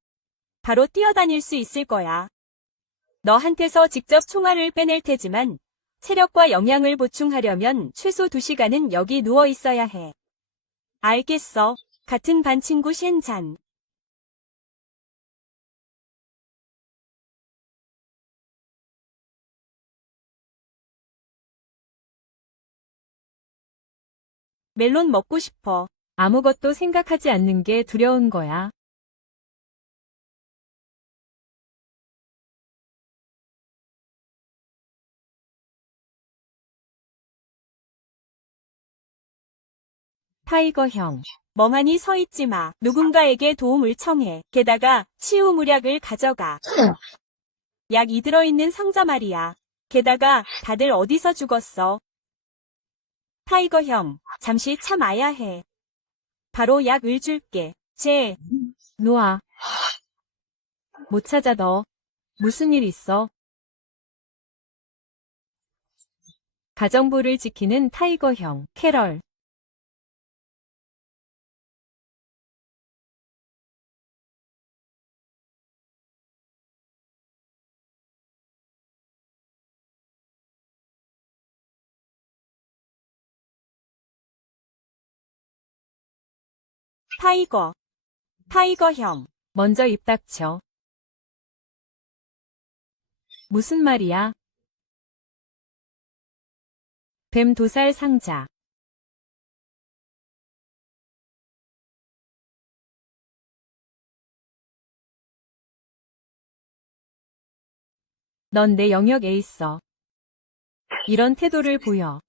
바로 뛰어다닐 수 있을 거야. 너한테서 직접 총알을 빼낼 테지만 체력과 영양을 보충하려면 최소 2시간은 여기 누워 있어야 해. 알겠어. 같은 반 친구 셴잔. 멜론 먹고 싶어. 아무것도 생각하지 않는 게 두려운 거야. 타이거 형. 멍하니 서 있지 마. 누군가에게 도움을 청해. 게다가 치유 물약을 가져가. 약이 들어있는 상자 말이야. 게다가 다들 어디서 죽었어? 타이거 형, 잠시 참아야 해. 바로 약을 줄게. 놓아. 못 찾아 너. 무슨 일 있어? 가정부를 지키는 타이거 형, 캐럴. 타이거 형. 먼저 입 닥쳐. 무슨 말이야? 뱀 도살 상자. 넌 내 영역에 있어. 이런 태도를 보여.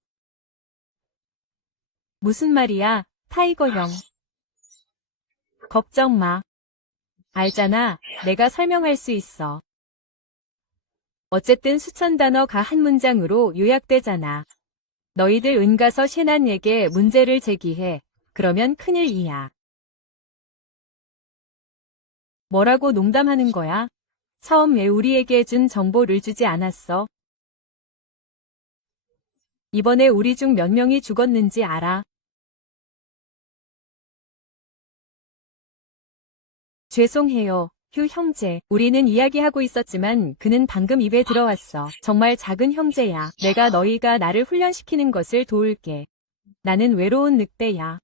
무슨 말이야, 타이거 형. 걱정 마. 알잖아, 내가 설명할 수 있어. 어쨌든 수천 단어가 한 문장으로 요약되잖아. 너희들 은가서 셰난에게 문제를 제기해. 그러면 큰일이야. 뭐라고 농담하는 거야? 처음 왜 우리에게 준 정보를 주지 않았어? 이번에 우리 중 몇 명이 죽었는지 알아? 죄송해요, 휴 형제. 우리는 이야기하고 있었지만 그는 방금 입에 들어왔어. 정말 작은 형제야. 내가 너희가 나를 훈련시키는 것을 도울게. 나는 외로운 늑대야.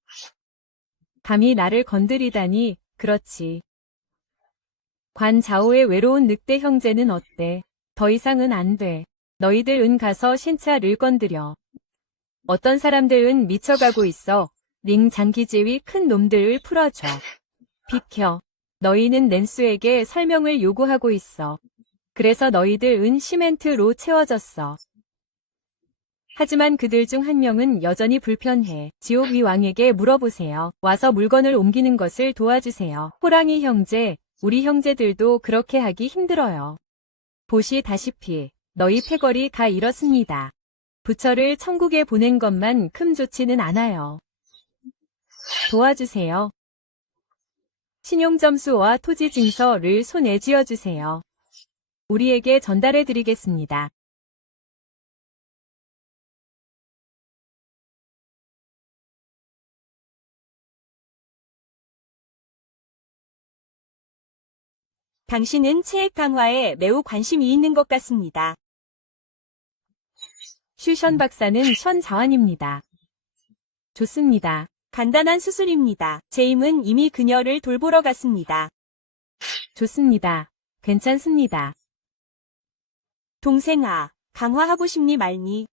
감히 나를 건드리다니, 그렇지. 관자오의 외로운 늑대 형제는 어때? 더 이상은 안 돼. 너희들 은 가서 신차를 건드려. 어떤 사람들은 미쳐가고 있어. 링 장기지위 큰 놈들을 풀어줘. 비켜. 너희는 낸수에게 설명을 요구하고 있어. 그래서 너희들 은 시멘트로 채워졌어. 하지만 그들 중 한 명은 여전히 불편해. 지옥 위 왕에게 물어보세요. 와서 물건을 옮기는 것을 도와주세요. 호랑이 형제, 우리 형제들도 그렇게 하기 힘들어요. 보시다시피 너희 패거리 가 이렇습니다. 부처를 천국에 보낸 것만 큼 좋지는 않아요. 도와주세요. 신용점수와 토지 증서를 손에 쥐어주세요. 우리에게 전달해 드리겠습니다. 당신은 체액 강화에 매우 관심이 있는 것 같습니다. 슈션 박사는 션 자완입니다. 좋습니다. 간단한 수술입니다. 제임은 이미 그녀를 돌보러 갔습니다. 좋습니다. 괜찮습니다. 동생아, 강화하고 싶니 말니?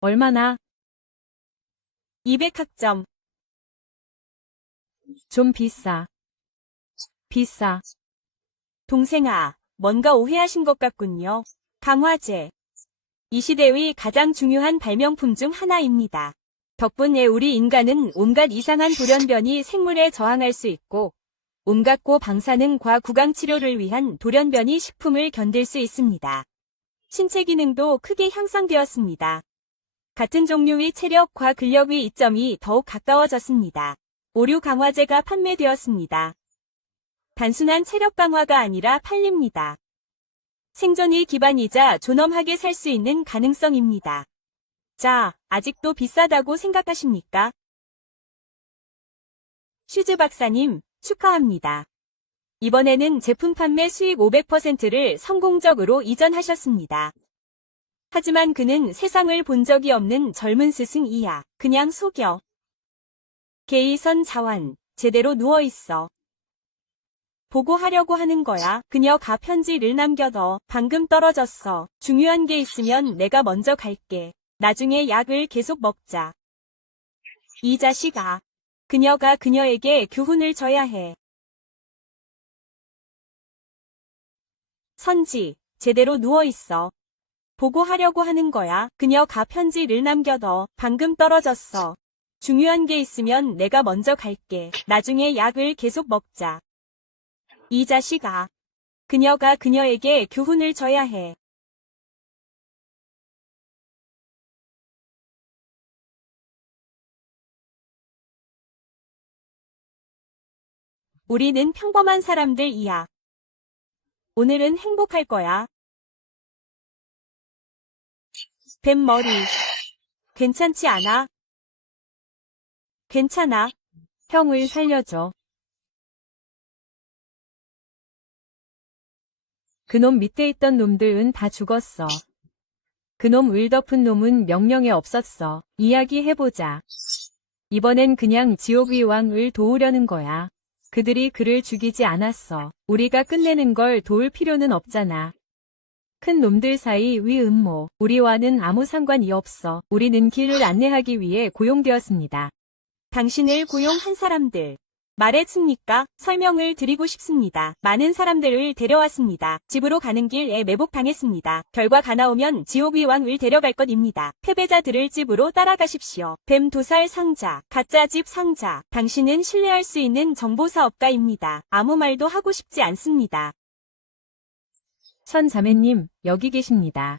얼마나? 200학점. 좀 비싸. 비싸. 동생아, 뭔가 오해하신 것 같군요. 강화제. 이 시대의 가장 중요한 발명품 중 하나입니다. 덕분에 우리 인간은 온갖 이상한 돌연변이 생물에 저항할 수 있고 온갖 고방사능과 구강 치료를 위한 돌연변이 식품을 견딜 수 있습니다. 신체 기능도 크게 향상되었습니다. 같은 종류의 체력과 근력의 이점이 더욱 가까워졌습니다. 오류 강화제가 판매되었습니다. 단순한 체력 강화가 아니라 팔립니다. 생존의 기반이자 존엄하게 살 수 있는 가능성입니다. 자, 아직도 비싸다고 생각하십니까? 슈즈 박사님, 축하합니다. 이번에는 제품 판매 수익 500%를 성공적으로 이전하셨습니다. 하지만 그는 세상을 본 적이 없는 젊은 스승이야. 그냥 속여. 게이선 자완, 제대로 누워있어. 보고하려고 하는 거야. 그녀가 편지를 남겨둬. 방금 떨어졌어. 중요한 게 있으면 내가 먼저 갈게. 나중에 약을 계속 먹자. 이 자식아. 그녀가 그녀에게 교훈을 줘야 해. 선지, 제대로 누워있어. 보고하려고 하는 거야. 그녀가 편지를 남겨둬. 방금 떨어졌어. 중요한 게 있으면 내가 먼저 갈게. 나중에 약을 계속 먹자. 이 자식아. 그녀가 그녀에게 교훈을 줘야 해. 우리는 평범한 사람들이야. 오늘은 행복할 거야. 뱀 머리. 괜찮지 않아? 괜찮아. 형을 살려줘. 그놈 밑에 있던 놈들은 다 죽었어. 그놈 을 덮은 놈은 명령에 없었어. 이야기해보자. 이번엔 그냥 지옥의 왕을 도우려는 거야. 그들이 그를 죽이지 않았어. 우리가 끝내는 걸 도울 필요는 없잖아. 큰 놈들 사이 위 음모. 우리와는 아무 상관이 없어. 우리는 길을 안내하기 위해 고용되었습니다. 당신을 고용한 사람들. 말했습니까? 설명을 드리고 싶습니다. 많은 사람들을 데려왔습니다. 집으로 가는 길에 매복당했습니다. 결과가 나오면 지옥의 왕을 데려갈 것입니다. 패배자들을 집으로 따라가십시오. 뱀 도살 상자, 가짜 집 상자. 당신은 신뢰할 수 있는 정보사업가입니다. 아무 말도 하고 싶지 않습니다. 션 자매님, 여기 계십니다.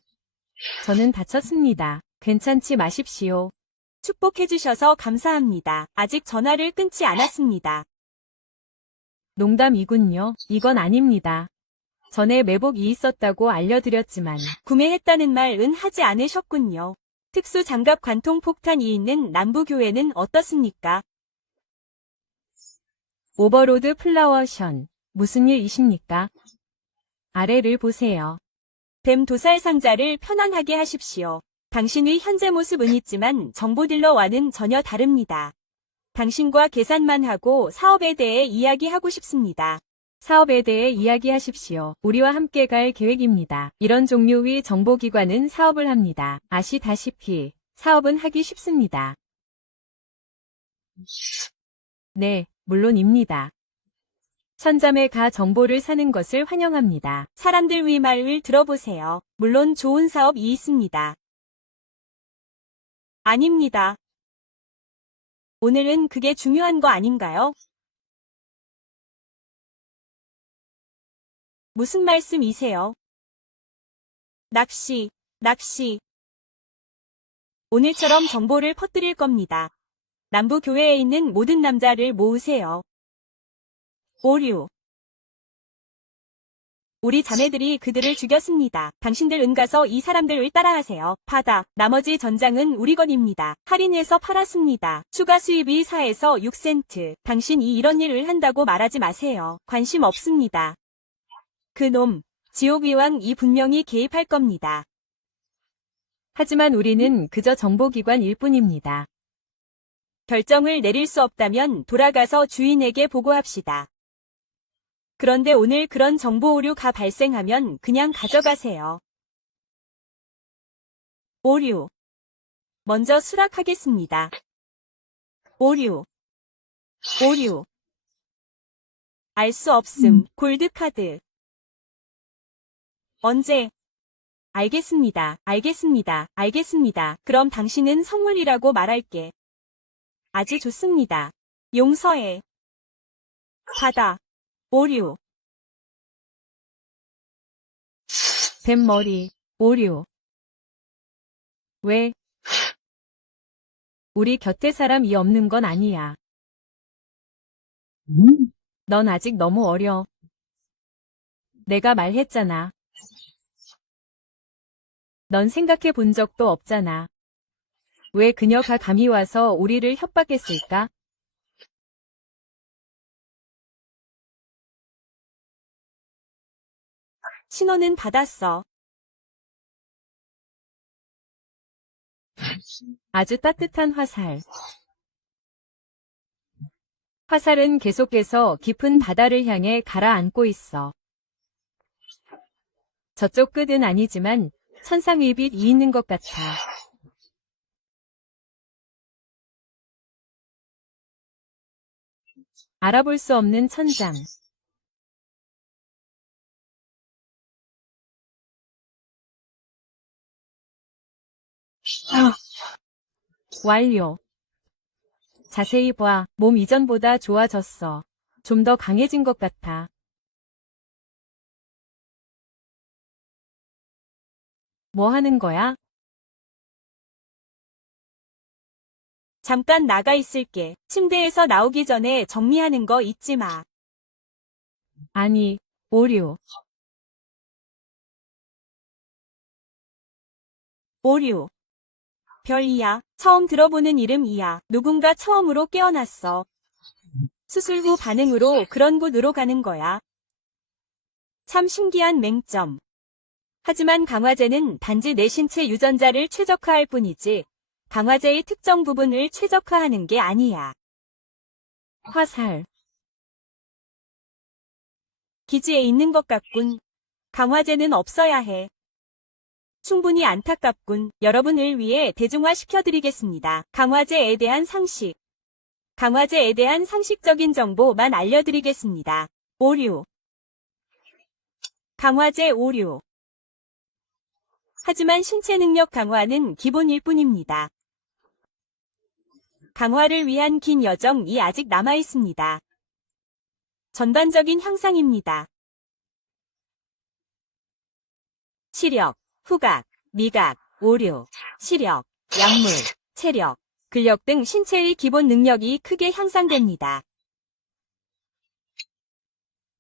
저는 다쳤습니다. 괜찮지 마십시오. 축복해주셔서 감사합니다. 아직 전화를 끊지 않았습니다. 농담이군요. 이건 아닙니다. 전에 매복이 있었다고 알려드렸지만 구매했다는 말은 하지 않으셨군요. 특수 장갑 관통 폭탄이 있는 남부교회는 어떻습니까? 오버로드 플라워 션, 무슨 일이십니까? 아래를 보세요. 뱀 도살 상자를 편안하게 하십시오. 당신의 현재 모습은 있지만 정보딜러와는 전혀 다릅니다. 당신과 계산만 하고 사업에 대해 이야기하고 싶습니다. 사업에 대해 이야기하십시오. 우리와 함께 갈 계획입니다. 이런 종류의 정보기관은 사업을 합니다. 아시다시피 사업은 하기 쉽습니다. 네, 물론입니다. 천자매가 정보를 사는 것을 환영합니다. 사람들 위 말을 들어보세요. 물론 좋은 사업이 있습니다. 아닙니다. 오늘은 그게 중요한 거 아닌가요? 무슨 말씀이세요? 낚시. 오늘처럼 정보를 퍼뜨릴 겁니다. 남부교회에 있는 모든 남자를 모으세요. 오류. 우리 자매들이 그들을 죽였습니다. 당신들 은가서 이 사람들을 따라하세요. 바다. 나머지 전장은 우리 건입니다. 할인해서 팔았습니다. 추가 수입이 4에서 6센트. 당신이 이런 일을 한다고 말하지 마세요. 관심 없습니다. 그놈. 지옥위왕이 분명히 개입할 겁니다. 하지만 우리는 그저 정보기관일 뿐입니다. 결정을 내릴 수 없다면 돌아가서 주인에게 보고합시다. 그런데 오늘 그런 정보 오류가 발생하면 그냥 가져가세요. 오류. 먼저 수락하겠습니다. 오류. 오류. 알 수 없음. 골드카드. 언제? 알겠습니다. 알겠습니다. 알겠습니다. 그럼 당신은 선물이라고 말할게. 아주 좋습니다. 용서해. 바다. 오류. 뱀머리, 오류. 왜? 우리 곁에 사람이 없는 건 아니야. 넌 아직 너무 어려. 내가 말했잖아. 넌 생각해 본 적도 없잖아. 왜 그녀가 감히 와서 우리를 협박했을까? 신호는 받았어. 아주 따뜻한 화살. 화살은 계속해서 깊은 바다를 향해 가라앉고 있어. 저쪽 끝은 아니지만 천상위빛이 있는 것 같아. 알아볼 수 없는 천장. 완료. 자세히 봐. 몸 이전보다 좋아졌어. 좀 더 강해진 것 같아. 뭐 하는 거야? 잠깐 나가 있을게. 침대에서 나오기 전에 정리하는 거 잊지 마. 아니, 오류. 오류. 별이야. 처음 들어보는 이름이야. 누군가 처음으로 깨어났어. 수술 후 반응으로 그런 곳으로 가는 거야. 참 신기한 맹점. 하지만 강화제는 단지 내 신체 유전자를 최적화할 뿐이지 강화제의 특정 부분을 최적화하는 게 아니야. 화살. 기지에 있는 것 같군. 강화제는 없어야 해. 충분히 안타깝군. 여러분을 위해 대중화시켜드리겠습니다. 강화제에 대한 상식. 강화제에 대한 상식적인 정보만 알려드리겠습니다. 오류. 강화제 오류. 하지만 신체 능력 강화는 기본일 뿐입니다. 강화를 위한 긴 여정이 아직 남아 있습니다. 전반적인 향상입니다. 시력, 후각, 미각, 오류, 시력, 약물, 체력, 근력 등 신체의 기본 능력이 크게 향상됩니다.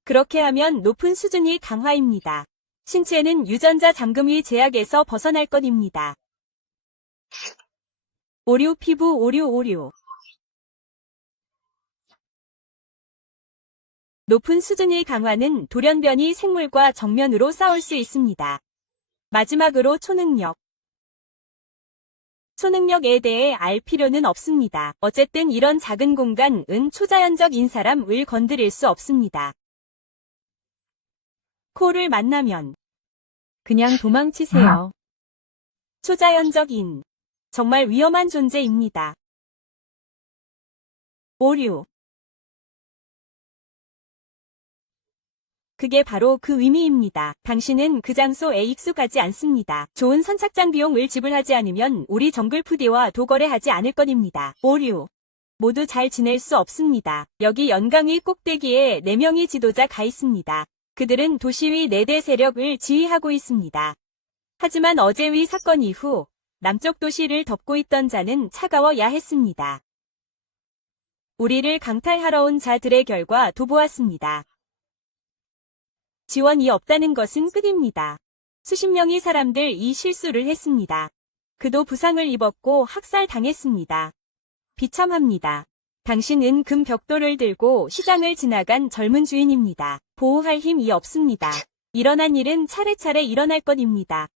그렇게 하면 높은 수준이 강화입니다. 신체는 유전자 잠금의 제약에서 벗어날 것입니다. 오류 피부 오류. 높은 수준의 강화는 돌연변이 생물과 정면으로 싸울 수 있습니다. 마지막으로 초능력. 초능력에 대해 알 필요는 없습니다. 어쨌든 이런 작은 공간은 초자연적인 사람을 건드릴 수 없습니다. 코를 만나면 그냥 도망치세요. 초자연적인 정말 위험한 존재입니다. 오류. 그게 바로 그 의미입니다. 당신은 그 장소에 익숙하지 않습니다. 좋은 선착장 비용을 지불하지 않으면 우리 정글 푸디와 도거래하지 않을 것입니다. 오류. 모두 잘 지낼 수 없습니다. 여기 연강위 꼭대기에 4명의 지도자가 있습니다. 그들은 도시 위 4대 세력을 지휘하고 있습니다. 하지만 어제 위 사건 이후 남쪽 도시를 덮고 있던 자는 차가워야 했습니다. 우리를 강탈하러 온 자들의 결과 도보았습니다. 지원이 없다는 것은 끝입니다. 수십 명의 사람들 이 실수를 했습니다. 그도 부상을 입었고 학살당했습니다. 비참합니다. 당신은 금 벽돌을 들고 시장을 지나간 젊은 주인입니다. 보호할 힘이 없습니다. 일어난 일은 차례차례 일어날 것입니다.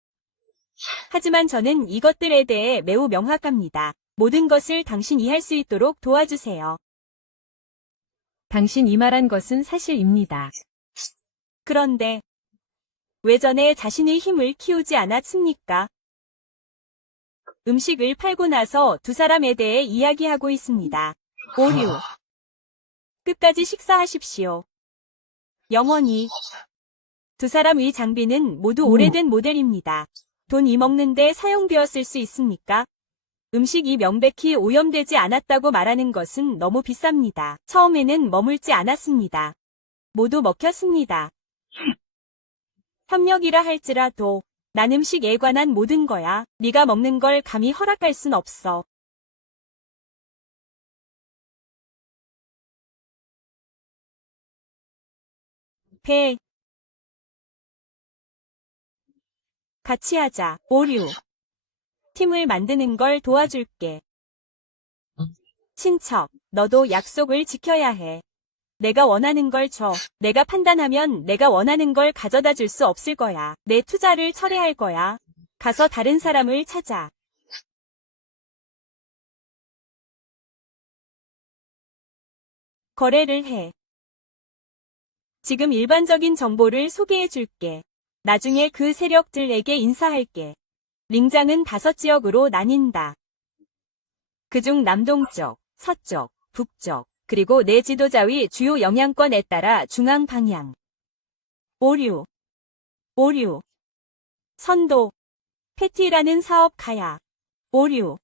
하지만 저는 이것들에 대해 매우 명확합니다. 모든 것을 당신이 할 수 있도록 도와주세요. 당신이 말한 것은 사실입니다. 그런데 왜 전에 자신의 힘을 키우지 않았습니까? 음식을 팔고 나서 두 사람에 대해 이야기하고 있습니다. 오류. 끝까지 식사하십시오. 영원히. 두 사람의 장비는 모두 오래된 모델입니다. 돈이 먹는데 사용되었을 수 있습니까? 음식이 명백히 오염되지 않았다고 말하는 것은 너무 비쌉니다. 처음에는 머물지 않았습니다. 모두 먹혔습니다. 협력이라 할지라도 난 음식에 관한 모든 거야. 네가 먹는 걸 감히 허락할 순 없어. 배. 같이 하자. 오류. 팀을 만드는 걸 도와줄게. 친척, 너도 약속을 지켜야 해. 내가 원하는 걸 줘. 내가 판단하면 내가 원하는 걸 가져다 줄 수 없을 거야. 내 투자를 철회할 거야. 가서 다른 사람을 찾아. 거래를 해. 지금 일반적인 정보를 소개해 줄게. 나중에 그 세력들에게 인사할게. 링장은 5지역으로 나뉜다. 그중 남동쪽, 서쪽, 북쪽, 그리고 내 지도자의 주요 영향권에 따라 중앙 방향. 오류. 오류. 선도. 패티라는 사업가야. 오류.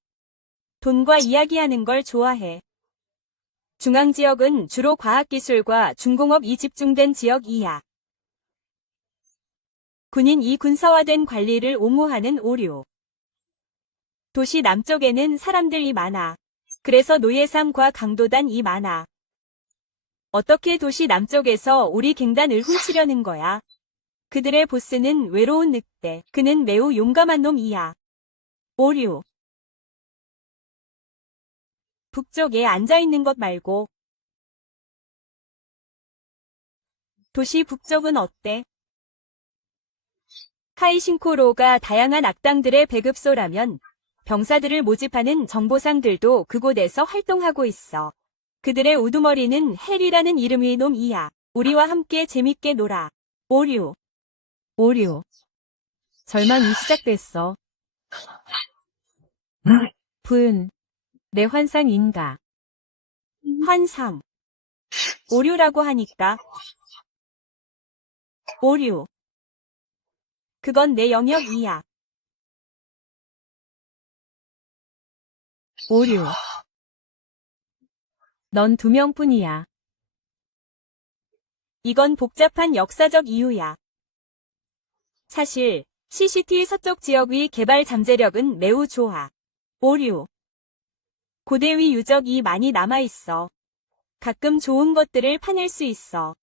돈과 이야기하는 걸 좋아해. 중앙지역은 주로 과학기술과 중공업이 집중된 지역이야. 군인이 군사화된 관리를 옹호하는 오류. 도시 남쪽에는 사람들이 많아. 그래서 노예상과 강도단이 많아. 어떻게 도시 남쪽에서 우리 갱단을 훔치려는 거야? 그들의 보스는 외로운 늑대. 그는 매우 용감한 놈이야. 오류. 북쪽에 앉아있는 것 말고. 도시 북쪽은 어때? 카이신코로가 다양한 악당들의 배급소라면 병사들을 모집하는 정보상들도 그곳에서 활동하고 있어. 그들의 우두머리는 헬이라는 이름의 놈이야. 우리와 함께 재밌게 놀아. 오류. 오류. 절망이 시작됐어. 분. 내 환상인가? 환상. 오류라고 하니까. 오류. 그건 내 영역이야. 오류. 넌 2명뿐이야. 이건 복잡한 역사적 이유야. 사실 CCT 서쪽 지역의 개발 잠재력은 매우 좋아. 오류. 고대의 유적이 많이 남아있어. 가끔 좋은 것들을 파낼 수 있어.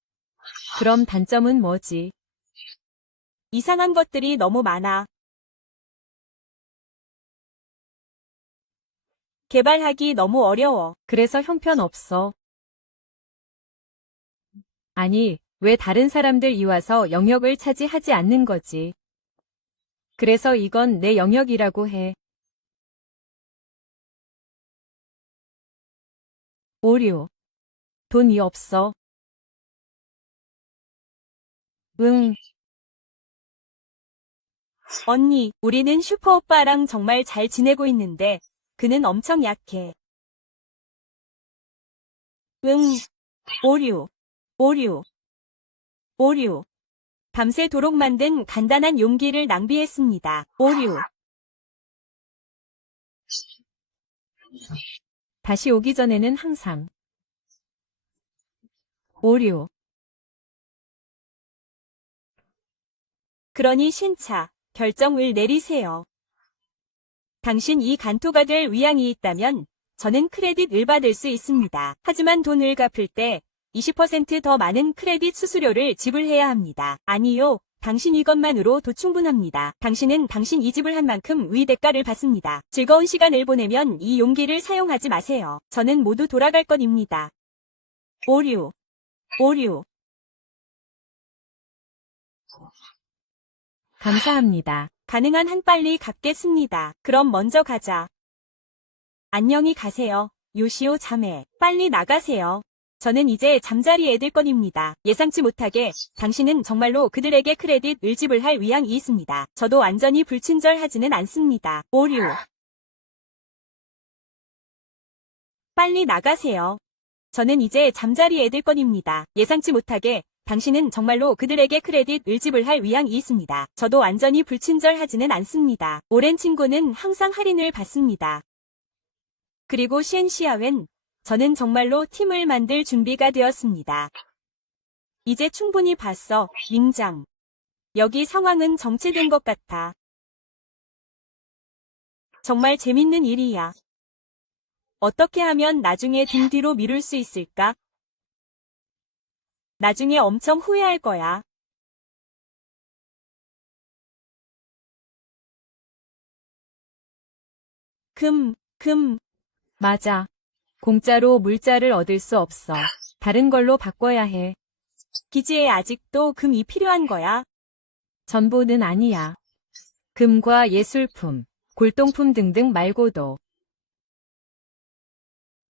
그럼 단점은 뭐지? 이상한 것들이 너무 많아. 개발하기 너무 어려워. 그래서 형편없어. 아니, 왜 다른 사람들이 와서 영역을 차지하지 않는 거지? 그래서 이건 내 영역이라고 해. 오류. 돈이 없어. 응. 언니, 우리는 슈퍼오빠랑 정말 잘 지내고 있는데 그는 엄청 약해. 응. 오류. 오류. 오류. 밤새도록 만든 간단한 용기를 낭비했습니다. 오류. 다시 오기 전에는 항상. 오류. 그러니 신차, 결정을 내리세요. 당신 이 간토가 될 위양이 있다면 저는 크레딧을 받을 수 있습니다. 하지만 돈을 갚을 때 20%더 많은 크레딧 수수료를 지불해야 합니다. 아니요. 당신 이것만으로도 충분합니다. 당신은 당신 이 집을 한 만큼 위 대가를 받습니다. 즐거운 시간을 보내면 이 용기를 사용하지 마세요. 저는 모두 돌아갈 것입니다. 오류. 오류. 감사합니다. 가능한 한 빨리 갚겠습니다. 그럼 먼저 가자. 안녕히 가세요. 요시오 자매. 빨리 나가세요. 저는 이제 잠자리에 들 것입니다. 예상치 못하게 당신은 정말로 그들에게 크레딧을 지불할 의향이 있습니다. 저도 완전히 불친절하지는 않습니다. 오류. 빨리 나가세요. 저는 이제 잠자리에 들 것입니다. 예상치 못하게 당신은 정말로 그들에게 크레딧을 지불할 의향이 있습니다. 저도 완전히 불친절하지는 않습니다. 오랜 친구는 항상 할인을 받습니다. 그리고 시엔시아웬, 저는 정말로 팀을 만들 준비가 되었습니다. 이제 충분히 봤어, 링장. 여기 상황은 정체된 것 같아. 정말 재밌는 일이야. 어떻게 하면 나중에 등 뒤로 미룰 수 있을까? 나중에 엄청 후회할 거야. 맞아. 공짜로 물자를 얻을 수 없어. 다른 걸로 바꿔야 해. 기지에 아직도 금이 필요한 거야. 전부는 아니야. 금과 예술품, 골동품 등등 말고도.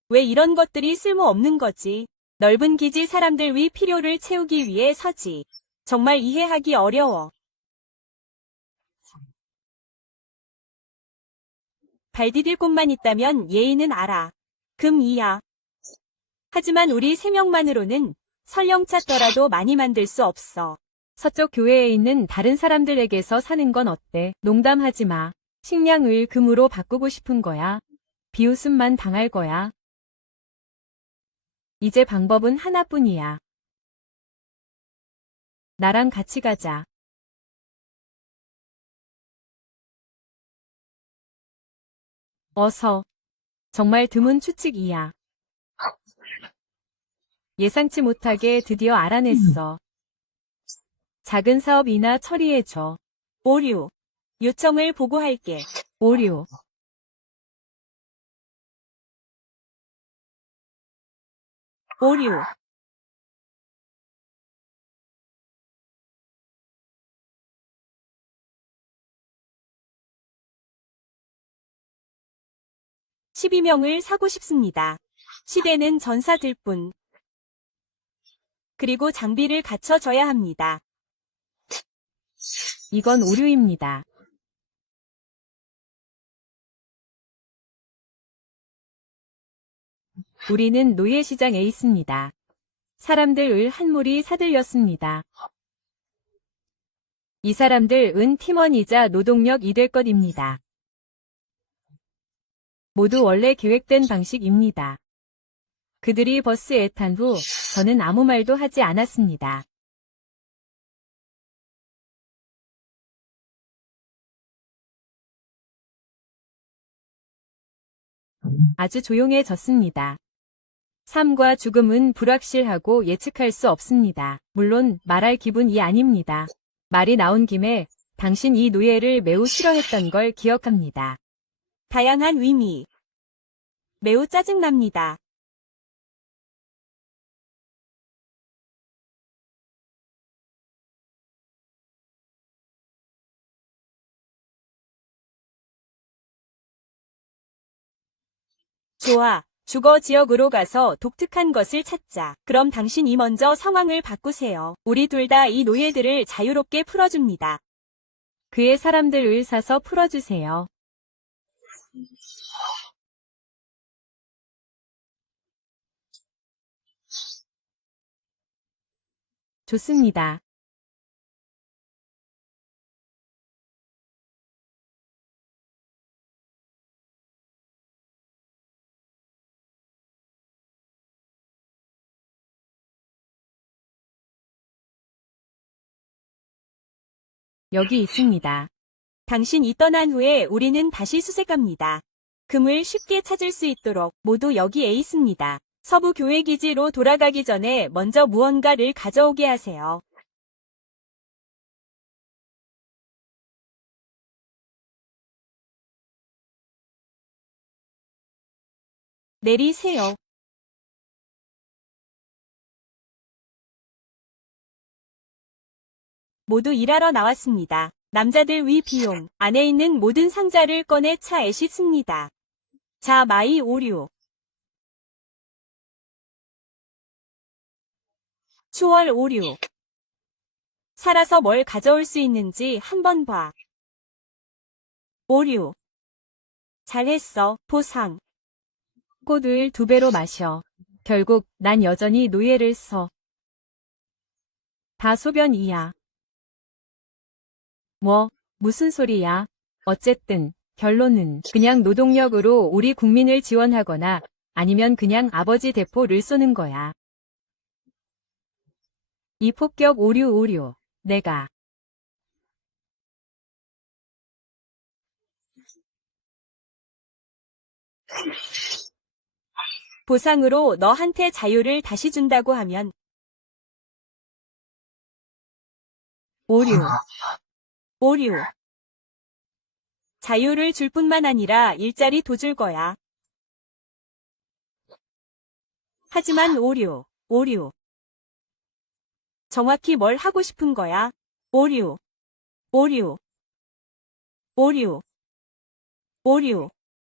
왜 이런 것들이 쓸모없는 거지? 넓은 기지 사람들 위 필요를 채우기 위해 서지. 정말 이해하기 어려워. 발 디딜 곳만 있다면 예의는 알아. 금 2야. 하지만 우리 3명만으로는 설령 찾더라도 많이 만들 수 없어. 서쪽 교회에 있는 다른 사람들에게서 사는 건 어때? 농담하지 마. 식량을 금으로 바꾸고 싶은 거야. 비웃음만 당할 거야. 이제 방법은 하나뿐이야. 나랑 같이 가자. 어서. 정말 드문 추측이야. 예상치 못하게 드디어 알아냈어. 작은 사업이나 처리해줘. 오류. 요청을 보고할게. 오류. 오류. (12명을) 사고 싶습니다. 시대는 전사들 뿐. 그리고 장비를 갖춰줘야 합니다. 이건 오류입니다. 우리는 노예시장에 있습니다. 사람들 한 무리 사들였습니다. 이 사람들 팀원이자 노동력이 될 것입니다. 모두 원래 계획된 방식입니다. 그들이 버스에 탄 후 저는 아무 말도 하지 않았습니다. 아주 조용해졌습니다. 삶과 죽음은 불확실하고 예측할 수 없습니다. 물론 말할 기분이 아닙니다. 말이 나온 김에 당신 이 노예를 매우 싫어했던 걸 기억합니다. 다양한 의미. 매우 짜증납니다. 좋아. 주거 지역으로 가서 독특한 것을 찾자. 그럼 당신이 먼저 상황을 바꾸세요. 우리 둘 다 이 노예들을 자유롭게 풀어줍니다. 그의 사람들을 사서 풀어주세요. 좋습니다. 여기 있습니다. 당신이 떠난 후에 우리는 다시 수색합니다. 금을 쉽게 찾을 수 있도록 모두 여기에 있습니다. 서부 교회 기지로 돌아가기 전에 먼저 무언가를 가져오게 하세요. 내리세요. 모두 일하러 나왔습니다. 남자들 위 비용, 안에 있는 모든 상자를 꺼내 차에 싣습니다. 자, 마이 오류. 추월 오류. 살아서 뭘 가져올 수 있는지 한번 봐. 오류. 잘했어, 보상. 꽃을 2배로 마셔. 결국 난 여전히 노예를 써. 다 소변이야. 뭐, 무슨 소리야? 어쨌든 결론은 그냥 노동력으로 우리 국민을 지원하거나 아니면 그냥 아버지 대포를 쏘는 거야. 이 폭격 오류. 내가 보상으로 너한테 자유를 다시 준다고 하면 오류. 오류. 자유를 줄 뿐만 아니라 일자리 도 줄 거야. 하지만 오류. 정확히 뭘 하고 싶은 거야? 오류.